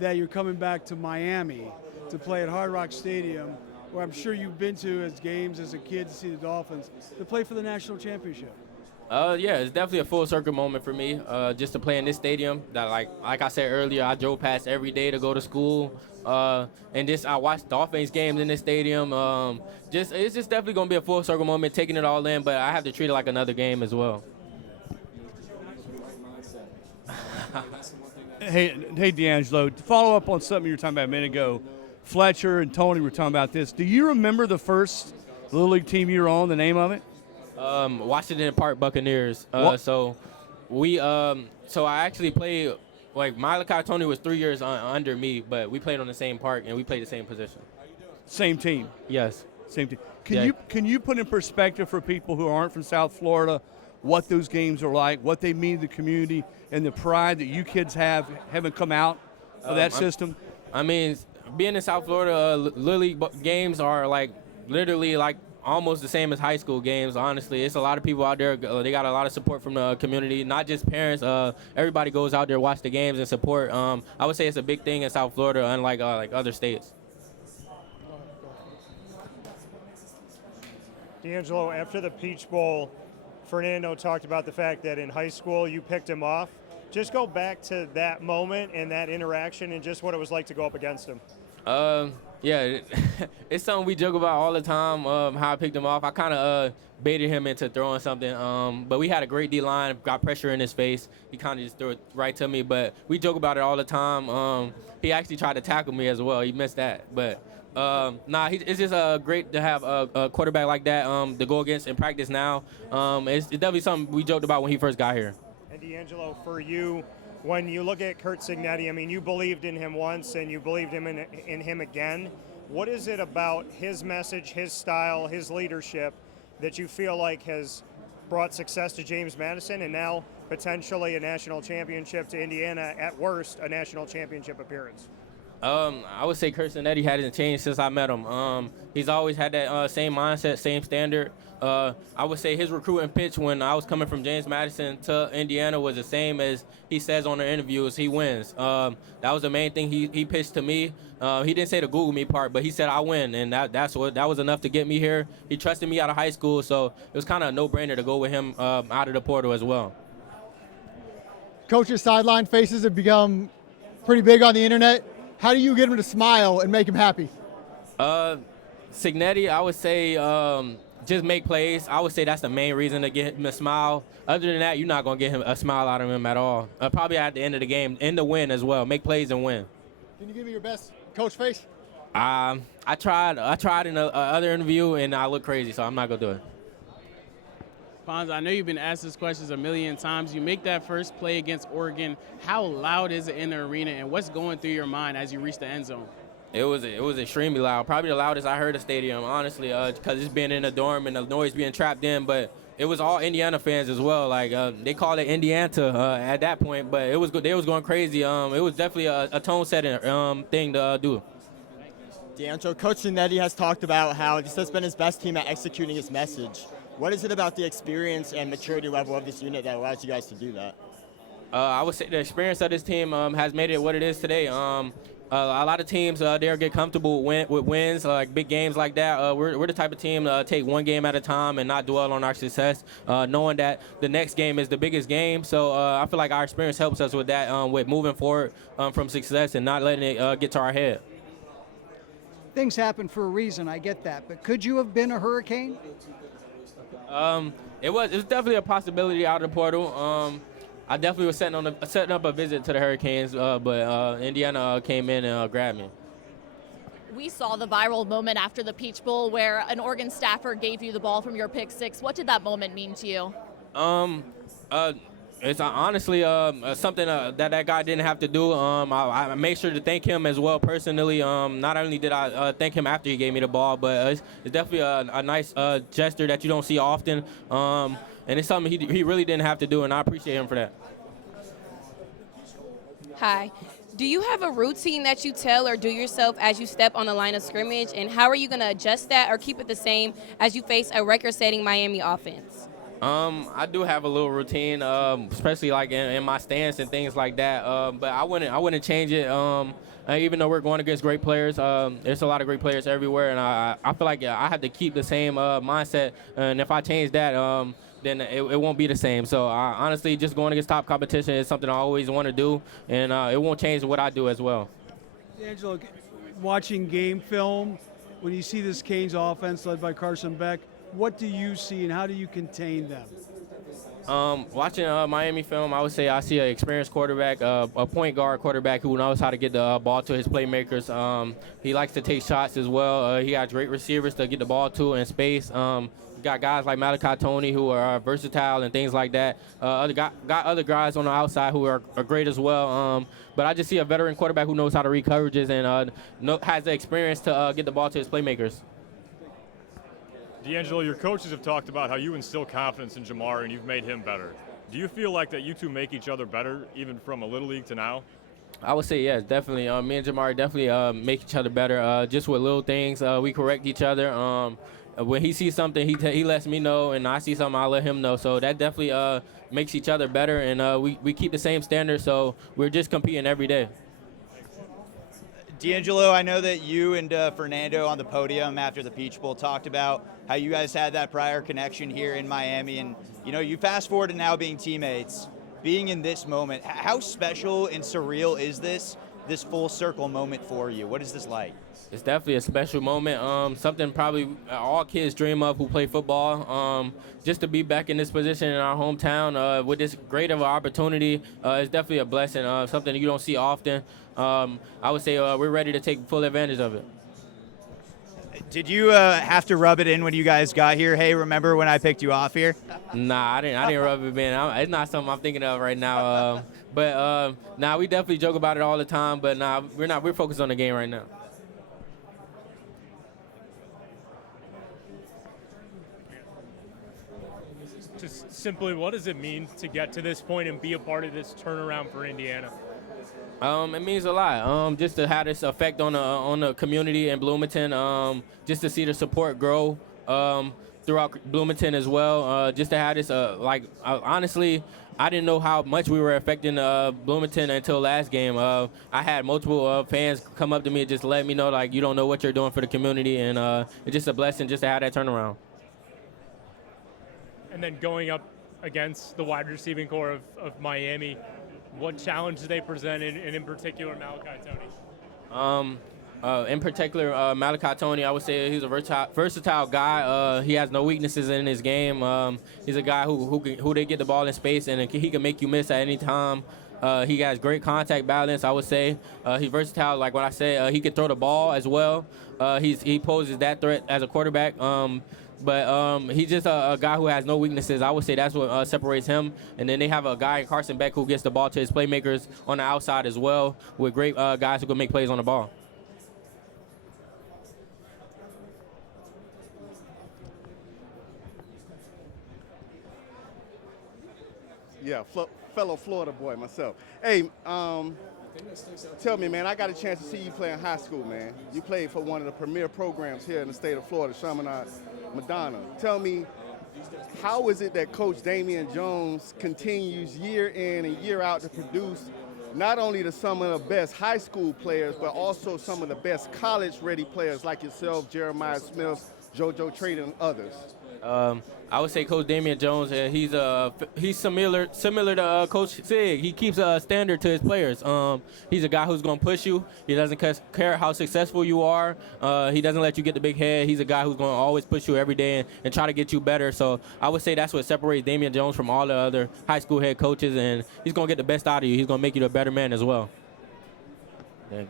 that you're coming back to Miami to play at Hard Rock Stadium, where I'm sure you've been to as games as a kid to see the Dolphins, to play for the national championship? Yeah, it's definitely a full circle moment for me, just to play in this stadium that, like I said earlier, I drove past every day to go to school, and I watched Dolphins games in this stadium. It's just definitely going to be a full circle moment, taking it all in, but I have to treat it like another game as well. Hey, D'Angelo, to follow up on something you were talking about a minute ago, Fletcher and Tony were talking about this. Do you remember the first Little League team you were on, the name of it? Washington Park Buccaneers. So I actually played like Malachi Tony was 3 years under me, but we played on the same park and we played the same position. Same team. Yes. Same team. Yeah. Can you put in perspective for people who aren't from South Florida what those games are like, what they mean to the community, and the pride that you kids haven't come out of that system? I mean, being in South Florida, Little League games are like literally like almost the same as high school games. Honestly, it's a lot of people out there. They got a lot of support from the community, not just parents. Everybody goes out there, watch the games, and support. I would say it's a big thing in South Florida, unlike like other states. D'Angelo, after the Peach Bowl, Fernando talked about the fact that in high school you picked him off. Just go back to that moment and that interaction and just what it was like to go up against him. Yeah, it's something we joke about all the time, how I picked him off. I kind of baited him into throwing something, but we had a great D-line, got pressure in his face. He kind of just threw it right to me, but we joke about it all the time. He actually tried to tackle me as well. He missed that, but it's just great to have a quarterback like that to go against in practice now. It's definitely something we joked about when he first got here. And D'Angelo, for you, when you look at Curt Cignetti, I mean, you believed in him once and you believed in him again. What is it about his message, his style, his leadership that you feel like has brought success to James Madison and now potentially a national championship to Indiana, at worst, a national championship appearance? I would say Curt Cignetti hasn't changed since I met him. He's always had that same mindset, same standard. I would say his recruiting pitch when I was coming from James Madison to Indiana was the same as he says on the interviews. He wins. That was the main thing he pitched to me. He didn't say the Google me part, but he said I win, and that was enough to get me here. He trusted me out of high school, so it was kind of a no-brainer to go with him out of the portal as well. Coach's sideline faces have become pretty big on the internet. How do you get him to smile and make him happy? Cignetti, I would say just make plays. I would say that's the main reason to get him a smile. Other than that, you're not going to get him a smile out of him at all. Probably at the end of the game, in the win as well. Make plays and win. Can you give me your best coach face? I tried in a other interview, and I look crazy, so I'm not going to do it. Fonz, I know you've been asked this question a million times. You make that first play against Oregon. How loud is it in the arena, and what's going through your mind as you reach the end zone? It was extremely loud. Probably the loudest I heard the stadium, honestly, because it's being in a dorm and the noise being trapped in. But it was all Indiana fans as well. Like they called it Indiana at that point, but it was good. They was going crazy. It was definitely a tone-setting thing to do. D'Angelo, Coach Cignetti has talked about how this has been his best team at executing his message. What is it about the experience and maturity level of this unit that allows you guys to do that? I would say the experience of this team has made it what it is today. A lot of teams, they get comfortable with wins, like big games like that. We're the type of team to take one game at a time and not dwell on our success, knowing that the next game is the biggest game. So I feel like our experience helps us with that, with moving forward from success and not letting it get to our head. Things happen for a reason, I get that. But could you have been a Hurricane? It was definitely a possibility out of the portal. I definitely was setting up a visit to the Hurricanes, but Indiana came in and grabbed me. We saw the viral moment after the Peach Bowl where an Oregon staffer gave you the ball from your pick six. What did that moment mean to you? It's honestly something that guy didn't have to do. I made sure to thank him as well personally. Not only did I thank him after he gave me the ball, but it's definitely a nice gesture that you don't see often. And it's something he really didn't have to do, and I appreciate him for that. Hi. Do you have a routine that you tell or do yourself as you step on the line of scrimmage, and how are you going to adjust that or keep it the same as you face a record-setting Miami offense? I do have a little routine, especially like in my stance and things like that. But I wouldn't change it. Even though we're going against great players, there's a lot of great players everywhere, and I feel like I have to keep the same mindset. And if I change that, then it won't be the same. So honestly, just going against top competition is something I always want to do, and it won't change what I do as well. D'Angelo, watching game film, when you see this Canes offense led by Carson Beck, what do you see and how do you contain them? Watching Miami film, I would say I see an experienced quarterback, a point guard quarterback who knows how to get the ball to his playmakers. He likes to take shots as well. He got great receivers to get the ball to in space. Got guys like Malachi Tony who are versatile and things like that. Got other guys on the outside who are great as well. But I just see a veteran quarterback who knows how to read coverages and has the experience to get the ball to his playmakers. D'Angelo, your coaches have talked about how you instill confidence in Jamar and you've made him better. Do you feel like that you two make each other better, even from a little league to now? I would say yes, definitely. Me and Jamar definitely make each other better. Just with little things, we correct each other. When he sees something, he lets me know, and I see something, I let him know. So that definitely makes each other better, and we keep the same standard. So we're just competing every day. D'Angelo, I know that you and Fernando on the podium after the Peach Bowl talked about how you guys had that prior connection here in Miami, and you fast forward to now being teammates, being in this moment. How special and surreal is this full circle moment for you? What is this like? It's definitely a special moment. Something probably all kids dream of who play football. Just to be back in this position in our hometown with this great of an opportunity is definitely a blessing. Something you don't see often. I would say we're ready to take full advantage of it. Did you have to rub it in when you guys got here? Hey, remember when I picked you off here? Nah, I didn't rub it in. It's not something I'm thinking of right now. But we definitely joke about it all the time. But we're not. We're focused on the game right now. Just simply, what does it mean to get to this point and be a part of this turnaround for Indiana? It means a lot. Just to have this effect on the community in Bloomington. Just to see the support grow throughout Bloomington as well. Just to have this, honestly, I didn't know how much we were affecting Bloomington until last game. I had multiple fans come up to me and just let me know, you don't know what you're doing for the community, and it's just a blessing just to have that turnaround. And then going up against the wide receiving core of Miami, what challenge do they present, and in particular Malachi Tony? In particular, Malachi Tony, I would say he's a versatile guy. He has no weaknesses in his game. He's a guy who they get the ball in space, and he can make you miss at any time. He has great contact balance, I would say. He's versatile, like what I said. He can throw the ball as well. He poses that threat as a quarterback. But he's just a guy who has no weaknesses. I would say that's what separates him. And then they have a guy, Carson Beck, who gets the ball to his playmakers on the outside as well, with great guys who can make plays on the ball. Yeah, fellow Florida boy myself. Hey, tell me, man, I got a chance to see you play in high school, man. You played for one of the premier programs here in the state of Florida, Chaminade Madonna. Tell me, how is it that Coach Damian Jones continues year in and year out to produce not only some of the best high school players, but also some of the best college-ready players like yourself, Jeremiah Smith, JoJo Trade, and others? I would say Coach Damian Jones, he's similar to Coach Sig. He keeps a standard to his players. He's a guy who's going to push you. He doesn't care how successful you are. He doesn't let you get the big head. He's a guy who's going to always push you every day and try to get you better. So I would say that's what separates Damian Jones from all the other high school head coaches, and he's going to get the best out of you. He's going to make you a better man as well. Thank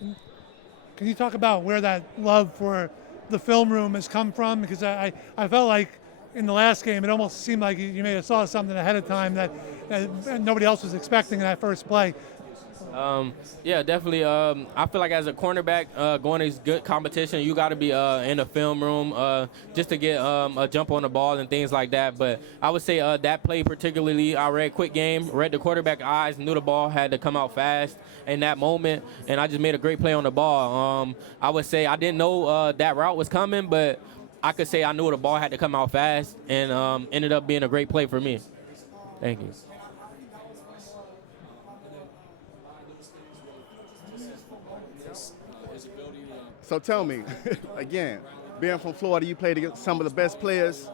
you. Can you talk about where that love for the film room has come from? Because I felt like in the last game it almost seemed like you may have saw something ahead of time that nobody else was expecting in that first play. Yeah, definitely. I feel like as a cornerback, going to good competition, you got to be in a film room just to get a jump on the ball and things like that. But I would say that play particularly, I read quick game, read the quarterback eyes, knew the ball had to come out fast in that moment, and I just made a great play on the ball. I would say I didn't know that route was coming, but I could say I knew the ball had to come out fast, and ended up being a great play for me. Thank you. So tell me, again, being from Florida, you played against some of the best players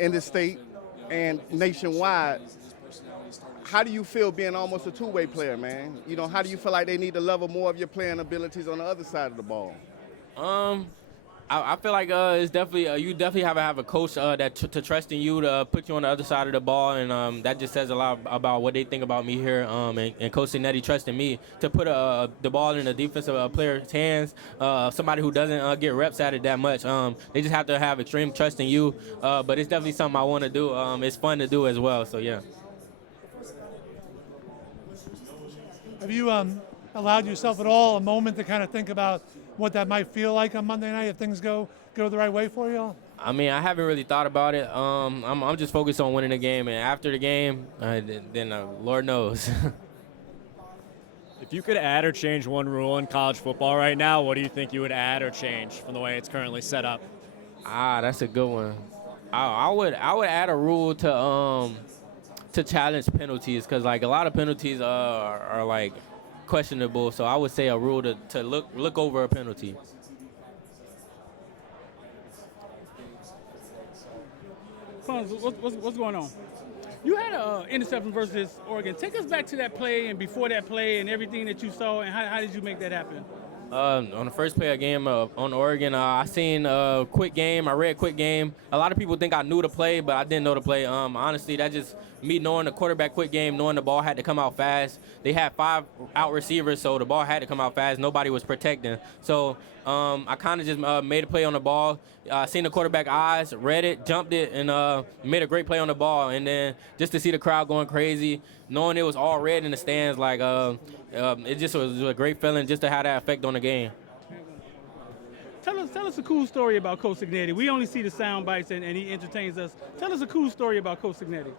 in the state and nationwide. How do you feel being almost a two-way player, man? You know, how do you feel like they need to level more of your playing abilities on the other side of the ball? I feel like it's definitely you definitely have a coach that to trust in you to put you on the other side of the ball, and that just says a lot about what they think about me here. And Coach Signetti trusting me to put the ball in the defensive player's hands. Somebody who doesn't get reps at it that much. They just have to have extreme trust in you. But it's definitely something I want to do. It's fun to do as well. So yeah. Have you allowed yourself at all a moment to kind of think about what that might feel like on Monday night if things go the right way for you? I mean, I haven't really thought about it. I'm just focused on winning the game, and after the game, then Lord knows. If you could add or change one rule in college football right now, what do you think you would add or change from the way it's currently set up? That's a good one. I would add a rule to challenge penalties, because like a lot of penalties are like questionable. So I would say a rule to look over a penalty. What's going on? You had an interception versus Oregon. Take us back to that play and before that play and everything that you saw, and how did you make that happen? On the first play of game on Oregon, I seen quick game. I read quick game. A lot of people think I knew the play, but I didn't know the play. Honestly, that's just me knowing the quarterback quick game, knowing the ball had to come out fast. They had 5 out receivers, so the ball had to come out fast. Nobody was protecting. So I kind of just made a play on the ball. Seen the quarterback eyes, read it, jumped it, and made a great play on the ball. And then just to see the crowd going crazy, knowing it was all red in the stands, like it just was a great feeling just to have that effect on the game. Tell us a cool story about Coach Signetti. We only see the sound bites and he entertains us. Tell us a cool story about Coach Signetti.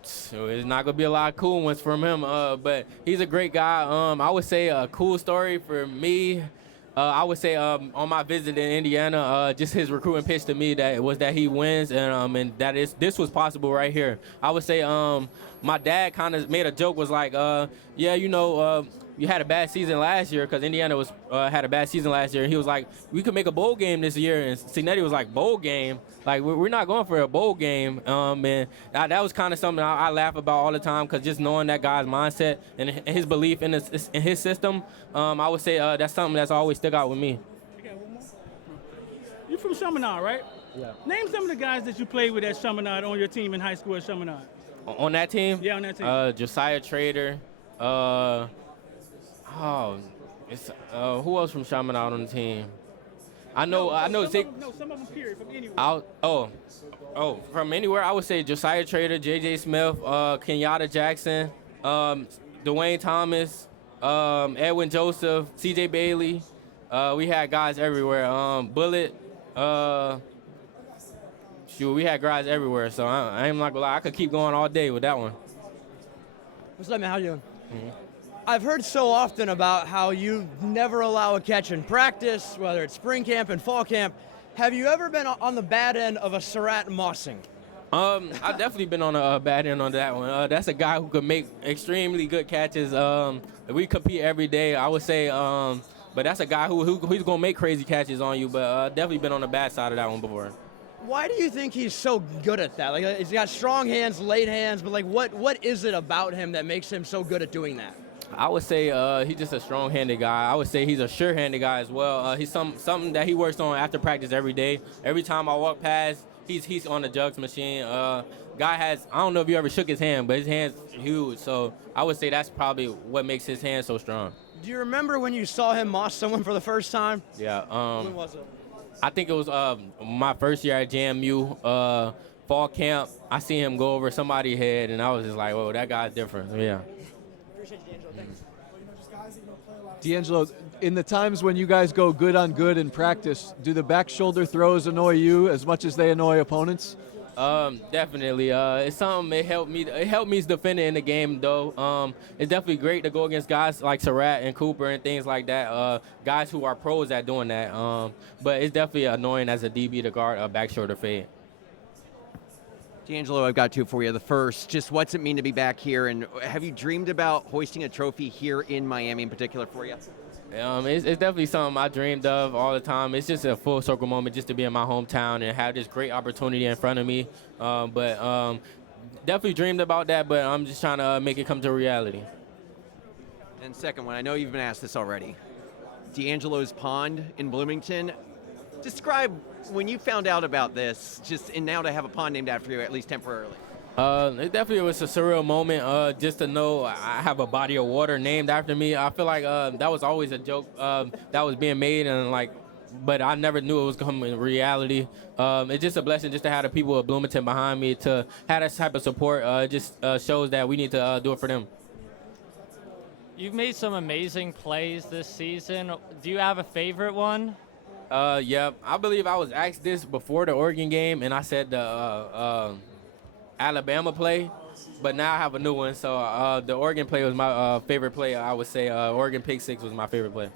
So it's not gonna be a lot of cool ones from him, but he's a great guy. I would say a cool story for me. I would say on my visit in Indiana, just his recruiting pitch to me that he wins, and this was possible right here. I would say my dad kind of made a joke, was like, yeah, you had a bad season last year, because Indiana had a bad season last year, and he was like, we could make a bowl game this year, and Signetti was like, bowl game? Like, we're not going for a bowl game, and that was kind of something I laugh about all the time, because just knowing that guy's mindset and his belief in his system, I would say that's something that's always stuck out with me. You're from Chaminade, right? Yeah. Name some of the guys that you played with at Chaminade on your team in high school at Chaminade. On that team? Yeah, on that team. Josiah Trader. Who else from Chaminade on the team? I know. Some of them period from anywhere. From anywhere, I would say Josiah Trader, J.J. Smith, Kenyatta Jackson, Dwayne Thomas, Edwin Joseph, C.J. Bailey. We had guys everywhere. Bullet. We had guys everywhere. So I'm not gonna lie, I could keep going all day with that one. What's up, man? How you doing? Mm-hmm. I've heard so often about how you never allow a catch in practice, whether it's spring camp and fall camp. Have you ever been on the bad end of a Sarratt mossing? I've definitely been on a bad end on that one. That's a guy who could make extremely good catches. We compete every day, I would say. But that's a guy who's going to make crazy catches on you. But definitely been on the bad side of that one before. Why do you think he's so good at that? Like, he's got strong hands, late hands, but like, what is it about him that makes him so good at doing that? I would say he's just a strong-handed guy. I would say he's a sure-handed guy as well. He's something that he works on after practice every day. Every time I walk past, he's on the jugs machine. Guy has, I don't know if you ever shook his hand, but his hand's huge. So I would say that's probably what makes his hand so strong. Do you remember when you saw him moss someone for the first time? Yeah. When was it? I think it was my first year at JMU, fall camp. I seen him go over somebody's head, and I was just like, whoa, that guy's different. Yeah. Appreciate you, D'Angelo. Thanks. D'Angelo, in the times when you guys go good on good in practice, do the back shoulder throws annoy you as much as they annoy opponents? Definitely. It's something it helped me defend it in the game though. It's definitely great to go against guys like Sarratt and Cooper and things like that. Guys who are pros at doing that. But it's definitely annoying as a DB to guard a back shoulder fade. D'Angelo, I've got two for you. The first, just what's it mean to be back here, and have you dreamed about hoisting a trophy here in Miami in particular for you? It's definitely something I dreamed of all the time. It's just a full circle moment just to be in my hometown and have this great opportunity in front of me. But definitely dreamed about that, but I'm just trying to make it come to reality. And second one, I know you've been asked this already. D'Angelo's Pond in Bloomington, Describe when you found out about this, and now to have a pond named after you, at least temporarily. It definitely was a surreal moment just to know I have a body of water named after me. I feel like that was always a joke that was being made, but I never knew it was coming in reality. It's just a blessing just to have the people of Bloomington behind me, to have that type of support. It just shows that we need to do it for them. You've made some amazing plays this season. Do you have a favorite one? Yeah, I believe I was asked this before the Oregon game, and I said the Alabama play, but now I have a new one. So the Oregon play was my favorite play. I would say Oregon pick six was my favorite play.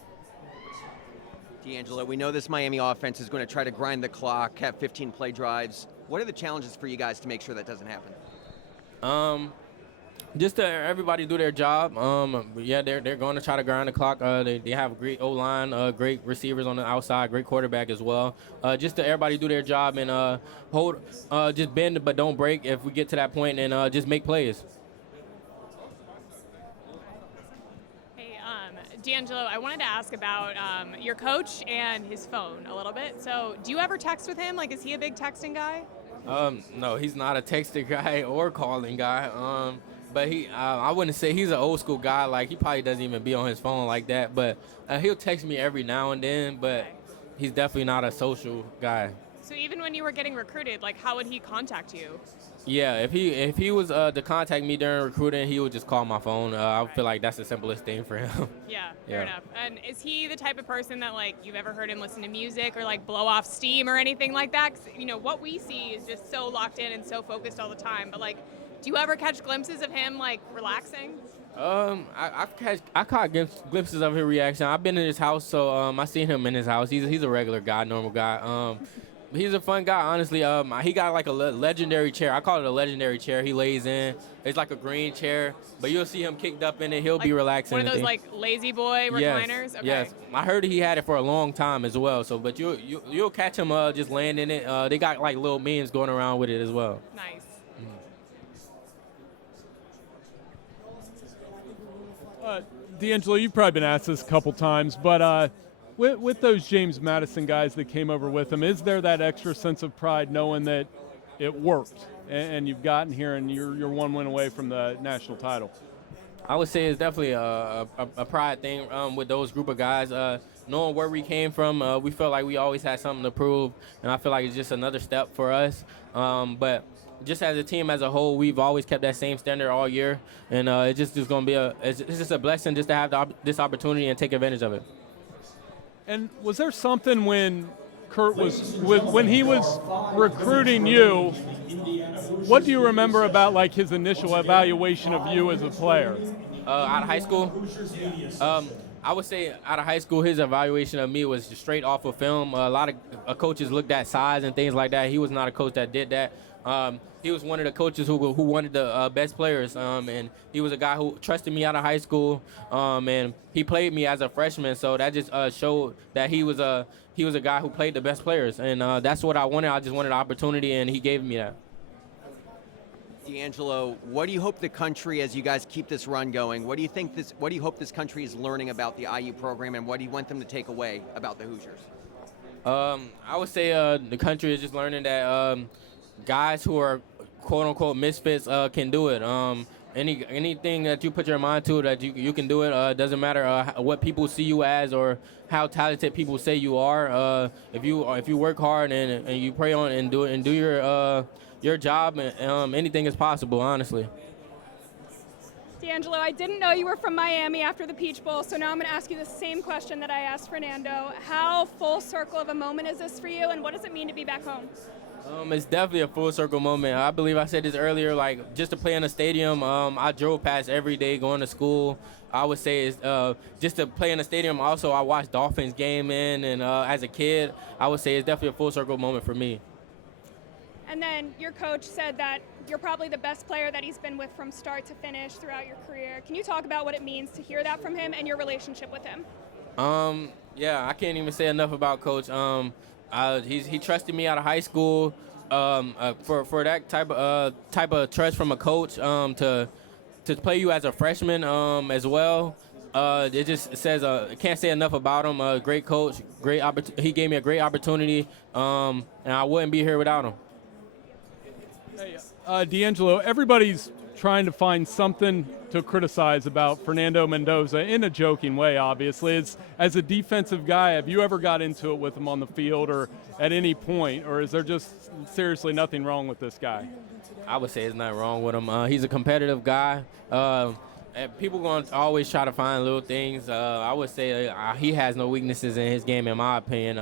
D'Angelo, we know this Miami offense is going to try to grind the clock, have 15 play drives. What are the challenges for you guys to make sure that doesn't happen? Just to everybody do their job. Yeah, they're going to try to grind the clock. They have a great O-line, great receivers on the outside, great quarterback as well. Just to everybody do their job and just bend but don't break if we get to that point, and just make plays. D'Angelo, I wanted to ask about your coach and his phone a little bit. So do you ever text with him? Like, is he a big texting guy? No, he's not a texting guy or calling guy. But I wouldn't say he's an old school guy. Like, he probably doesn't even be on his phone like that. But he'll text me every now and then, but he's definitely not a social guy. So even when you were getting recruited, like, how would he contact you? Yeah, if he was to contact me during recruiting, he would just call my phone. I feel like that's the simplest thing for him. Yeah, fair enough. And is he the type of person that, like, you've ever heard him listen to music or, like, blow off steam or anything like that? 'Cause, you know, what we see is just so locked in and so focused all the time. But, like, do you ever catch glimpses of him, like, relaxing? I caught glimpses of his reaction. I've been in his house, so I seen him in his house. He's a regular guy, normal guy. He's a fun guy, honestly. He got like a legendary chair. I call it a legendary chair. He lays in. It's like a green chair, but you'll see him kicked up in it. He'll be relaxing. One of those, like, lazy boy recliners? Yes, Okay. yes. I heard he had it for a long time as well. So, but you'll catch him just laying in it. They got like little memes going around with it as well. Nice. D'Angelo, you've probably been asked this a couple times, but with those James Madison guys that came over with him, is there that extra sense of pride knowing that it worked and you've gotten here and you're one win away from the national title? I would say it's definitely a pride thing with those group of guys. Knowing where we came from, we felt like we always had something to prove, and I feel like it's just another step for us. But just as a team as a whole, we've always kept that same standard all year, and it's just going to be it's just a blessing just to have this opportunity and take advantage of it. And was there something when Kurt when he was recruiting you, what do you remember about like his initial evaluation of you as a player? Out of high school? I would say out of high school, his evaluation of me was just straight off of film. A lot of coaches looked at size and things like that. He was not a coach that did that. He was one of the coaches who wanted the best players, and he was a guy who trusted me out of high school, and he played me as a freshman, so that just showed that he was a guy who played the best players, and that's what I wanted. I just wanted an opportunity, and he gave me that. D'Angelo, what do you hope the country, as you guys keep this run going, what do you hope this country is learning about the IU program, and what do you want them to take away about the Hoosiers? I would say the country is just learning that guys who are quote-unquote misfits can do it. Anything that you put your mind to, that you can do it. Doesn't matter what people see you as or how talented people say you are. If you work hard and you pray on and do your job, anything is possible, honestly. D'Angelo, I didn't know you were from Miami after the Peach Bowl, so now I'm going to ask you the same question that I asked Fernando. How full circle of a moment is this for you, and what does it mean to be back home? It's definitely a full circle moment. I believe I said this earlier, like just to play in a stadium, I drove past every day going to school. I would say is just to play in a stadium. Also, I watched Dolphins game and as a kid, I would say it's definitely a full circle moment for me. And then your coach said that you're probably the best player that he's been with from start to finish throughout your career. Can you talk about what it means to hear that from him and your relationship with him? Yeah, I can't even say enough about Coach. He trusted me out of high school for that type of trust from a coach to play you as a freshman as well. It just says can't say enough about him. Great coach, he gave me a great opportunity, and I wouldn't be here without him. Hey, D'Angelo, everybody's trying to find something to criticize about Fernando Mendoza in a joking way, obviously. As a defensive guy, have you ever got into it with him on the field or at any point, or is there just seriously nothing wrong with this guy? I would say there's nothing wrong with him. He's a competitive guy. And people going to always try to find little things. I would say he has no weaknesses in his game, in my opinion.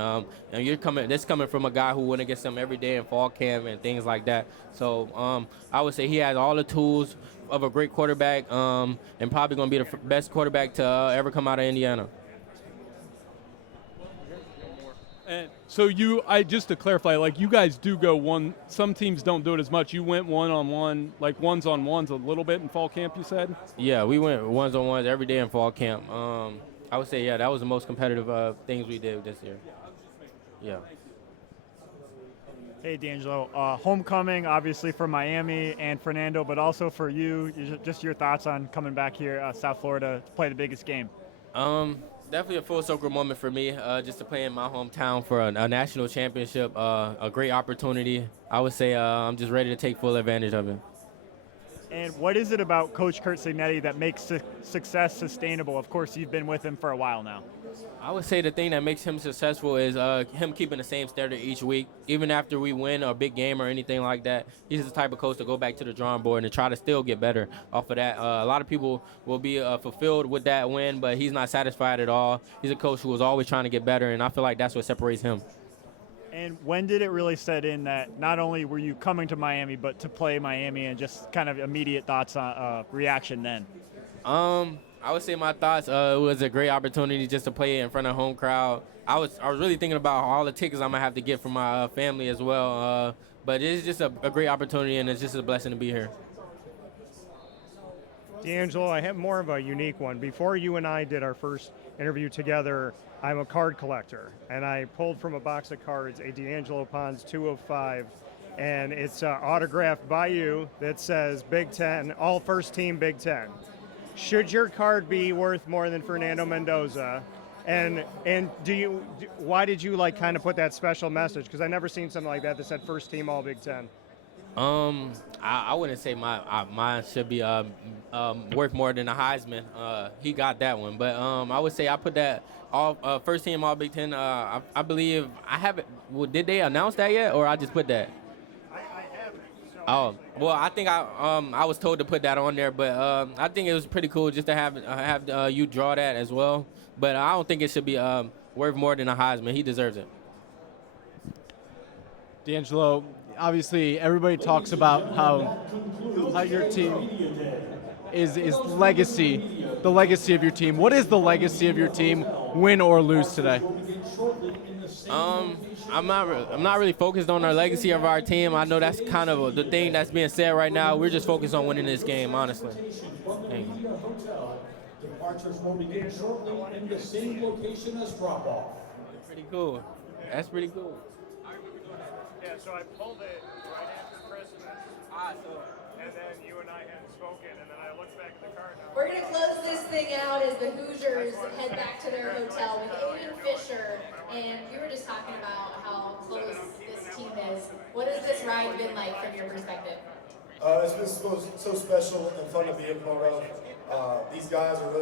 And this coming from a guy who went against him every day in fall camp and things like that. So I would say he has all the tools of a great quarterback, and probably going to be the best quarterback to ever come out of Indiana. And so just to clarify, like you guys do go one. Some teams don't do it as much. You went one-on-one, like ones-on-ones a little bit in fall camp. You said. Yeah, we went ones-on-ones every day in fall camp. I would say that was the most competitive things we did this year. Yeah. Hey, D'Angelo. Homecoming, obviously, for Miami and Fernando, but also for you. Just your thoughts on coming back here, South Florida, to play the biggest game. Definitely a full circle moment for me, just to play in my hometown for a national championship, a great opportunity. I would say I'm just ready to take full advantage of it. And what is it about Coach Curt Cignetti that makes success sustainable? Of course, you've been with him for a while now. I would say the thing that makes him successful is him keeping the same standard each week. Even after we win a big game or anything like that, he's the type of coach to go back to the drawing board and try to still get better off of that. A lot of people will be fulfilled with that win, but he's not satisfied at all. He's a coach who was always trying to get better, and I feel like that's what separates him. And when did it really set in that not only were you coming to Miami, but to play Miami, and just kind of immediate thoughts on reaction then? I would say my thoughts, it was a great opportunity just to play in front of home crowd. I was really thinking about all the tickets I'm going to have to get from my family as well. But it's just a great opportunity, and it's just a blessing to be here. D'Angelo, I have more of a unique one. Before you and I did our first interview together, I'm a card collector, and I pulled from a box of cards a D'Angelo Pons 2 of 5, and it's autographed by you that says Big Ten, all first team Big Ten. Should your card be worth more than Fernando Mendoza? And why did you kind of put that special message? Because I never seen something like that said first team all Big Ten. I wouldn't say mine should be worth more than a Heisman. He got that one, but I would say I put that all first team all Big Ten. I believe I haven't. Well, did they announce that yet, or I just put that? Oh, well, I think I was told to put that on there, but I think it was pretty cool just to have you draw that as well. But I don't think it should be worth more than a Heisman. He deserves it. D'Angelo, obviously everybody talks about how your team is legacy, the legacy of your team. What is the legacy of your team, win or lose today? I'm not really focused on our legacy of our team. I know that's kind of the thing that's being said right now. We're just focused on winning this game, honestly. Thank you. Departures will begin shortly in the same location as drop-off. Pretty cool. That's pretty cool. Yeah, so I pulled it right after Christmas. And then you and I hadn't spoken, and then I looked back at the card. We're going to close this thing out as the Hoosiers head back to their hotel with Aiden Fisher. And we were just talking about how close this team is. What has this ride been like from your perspective? It's been so special and fun to be a part of. These guys are really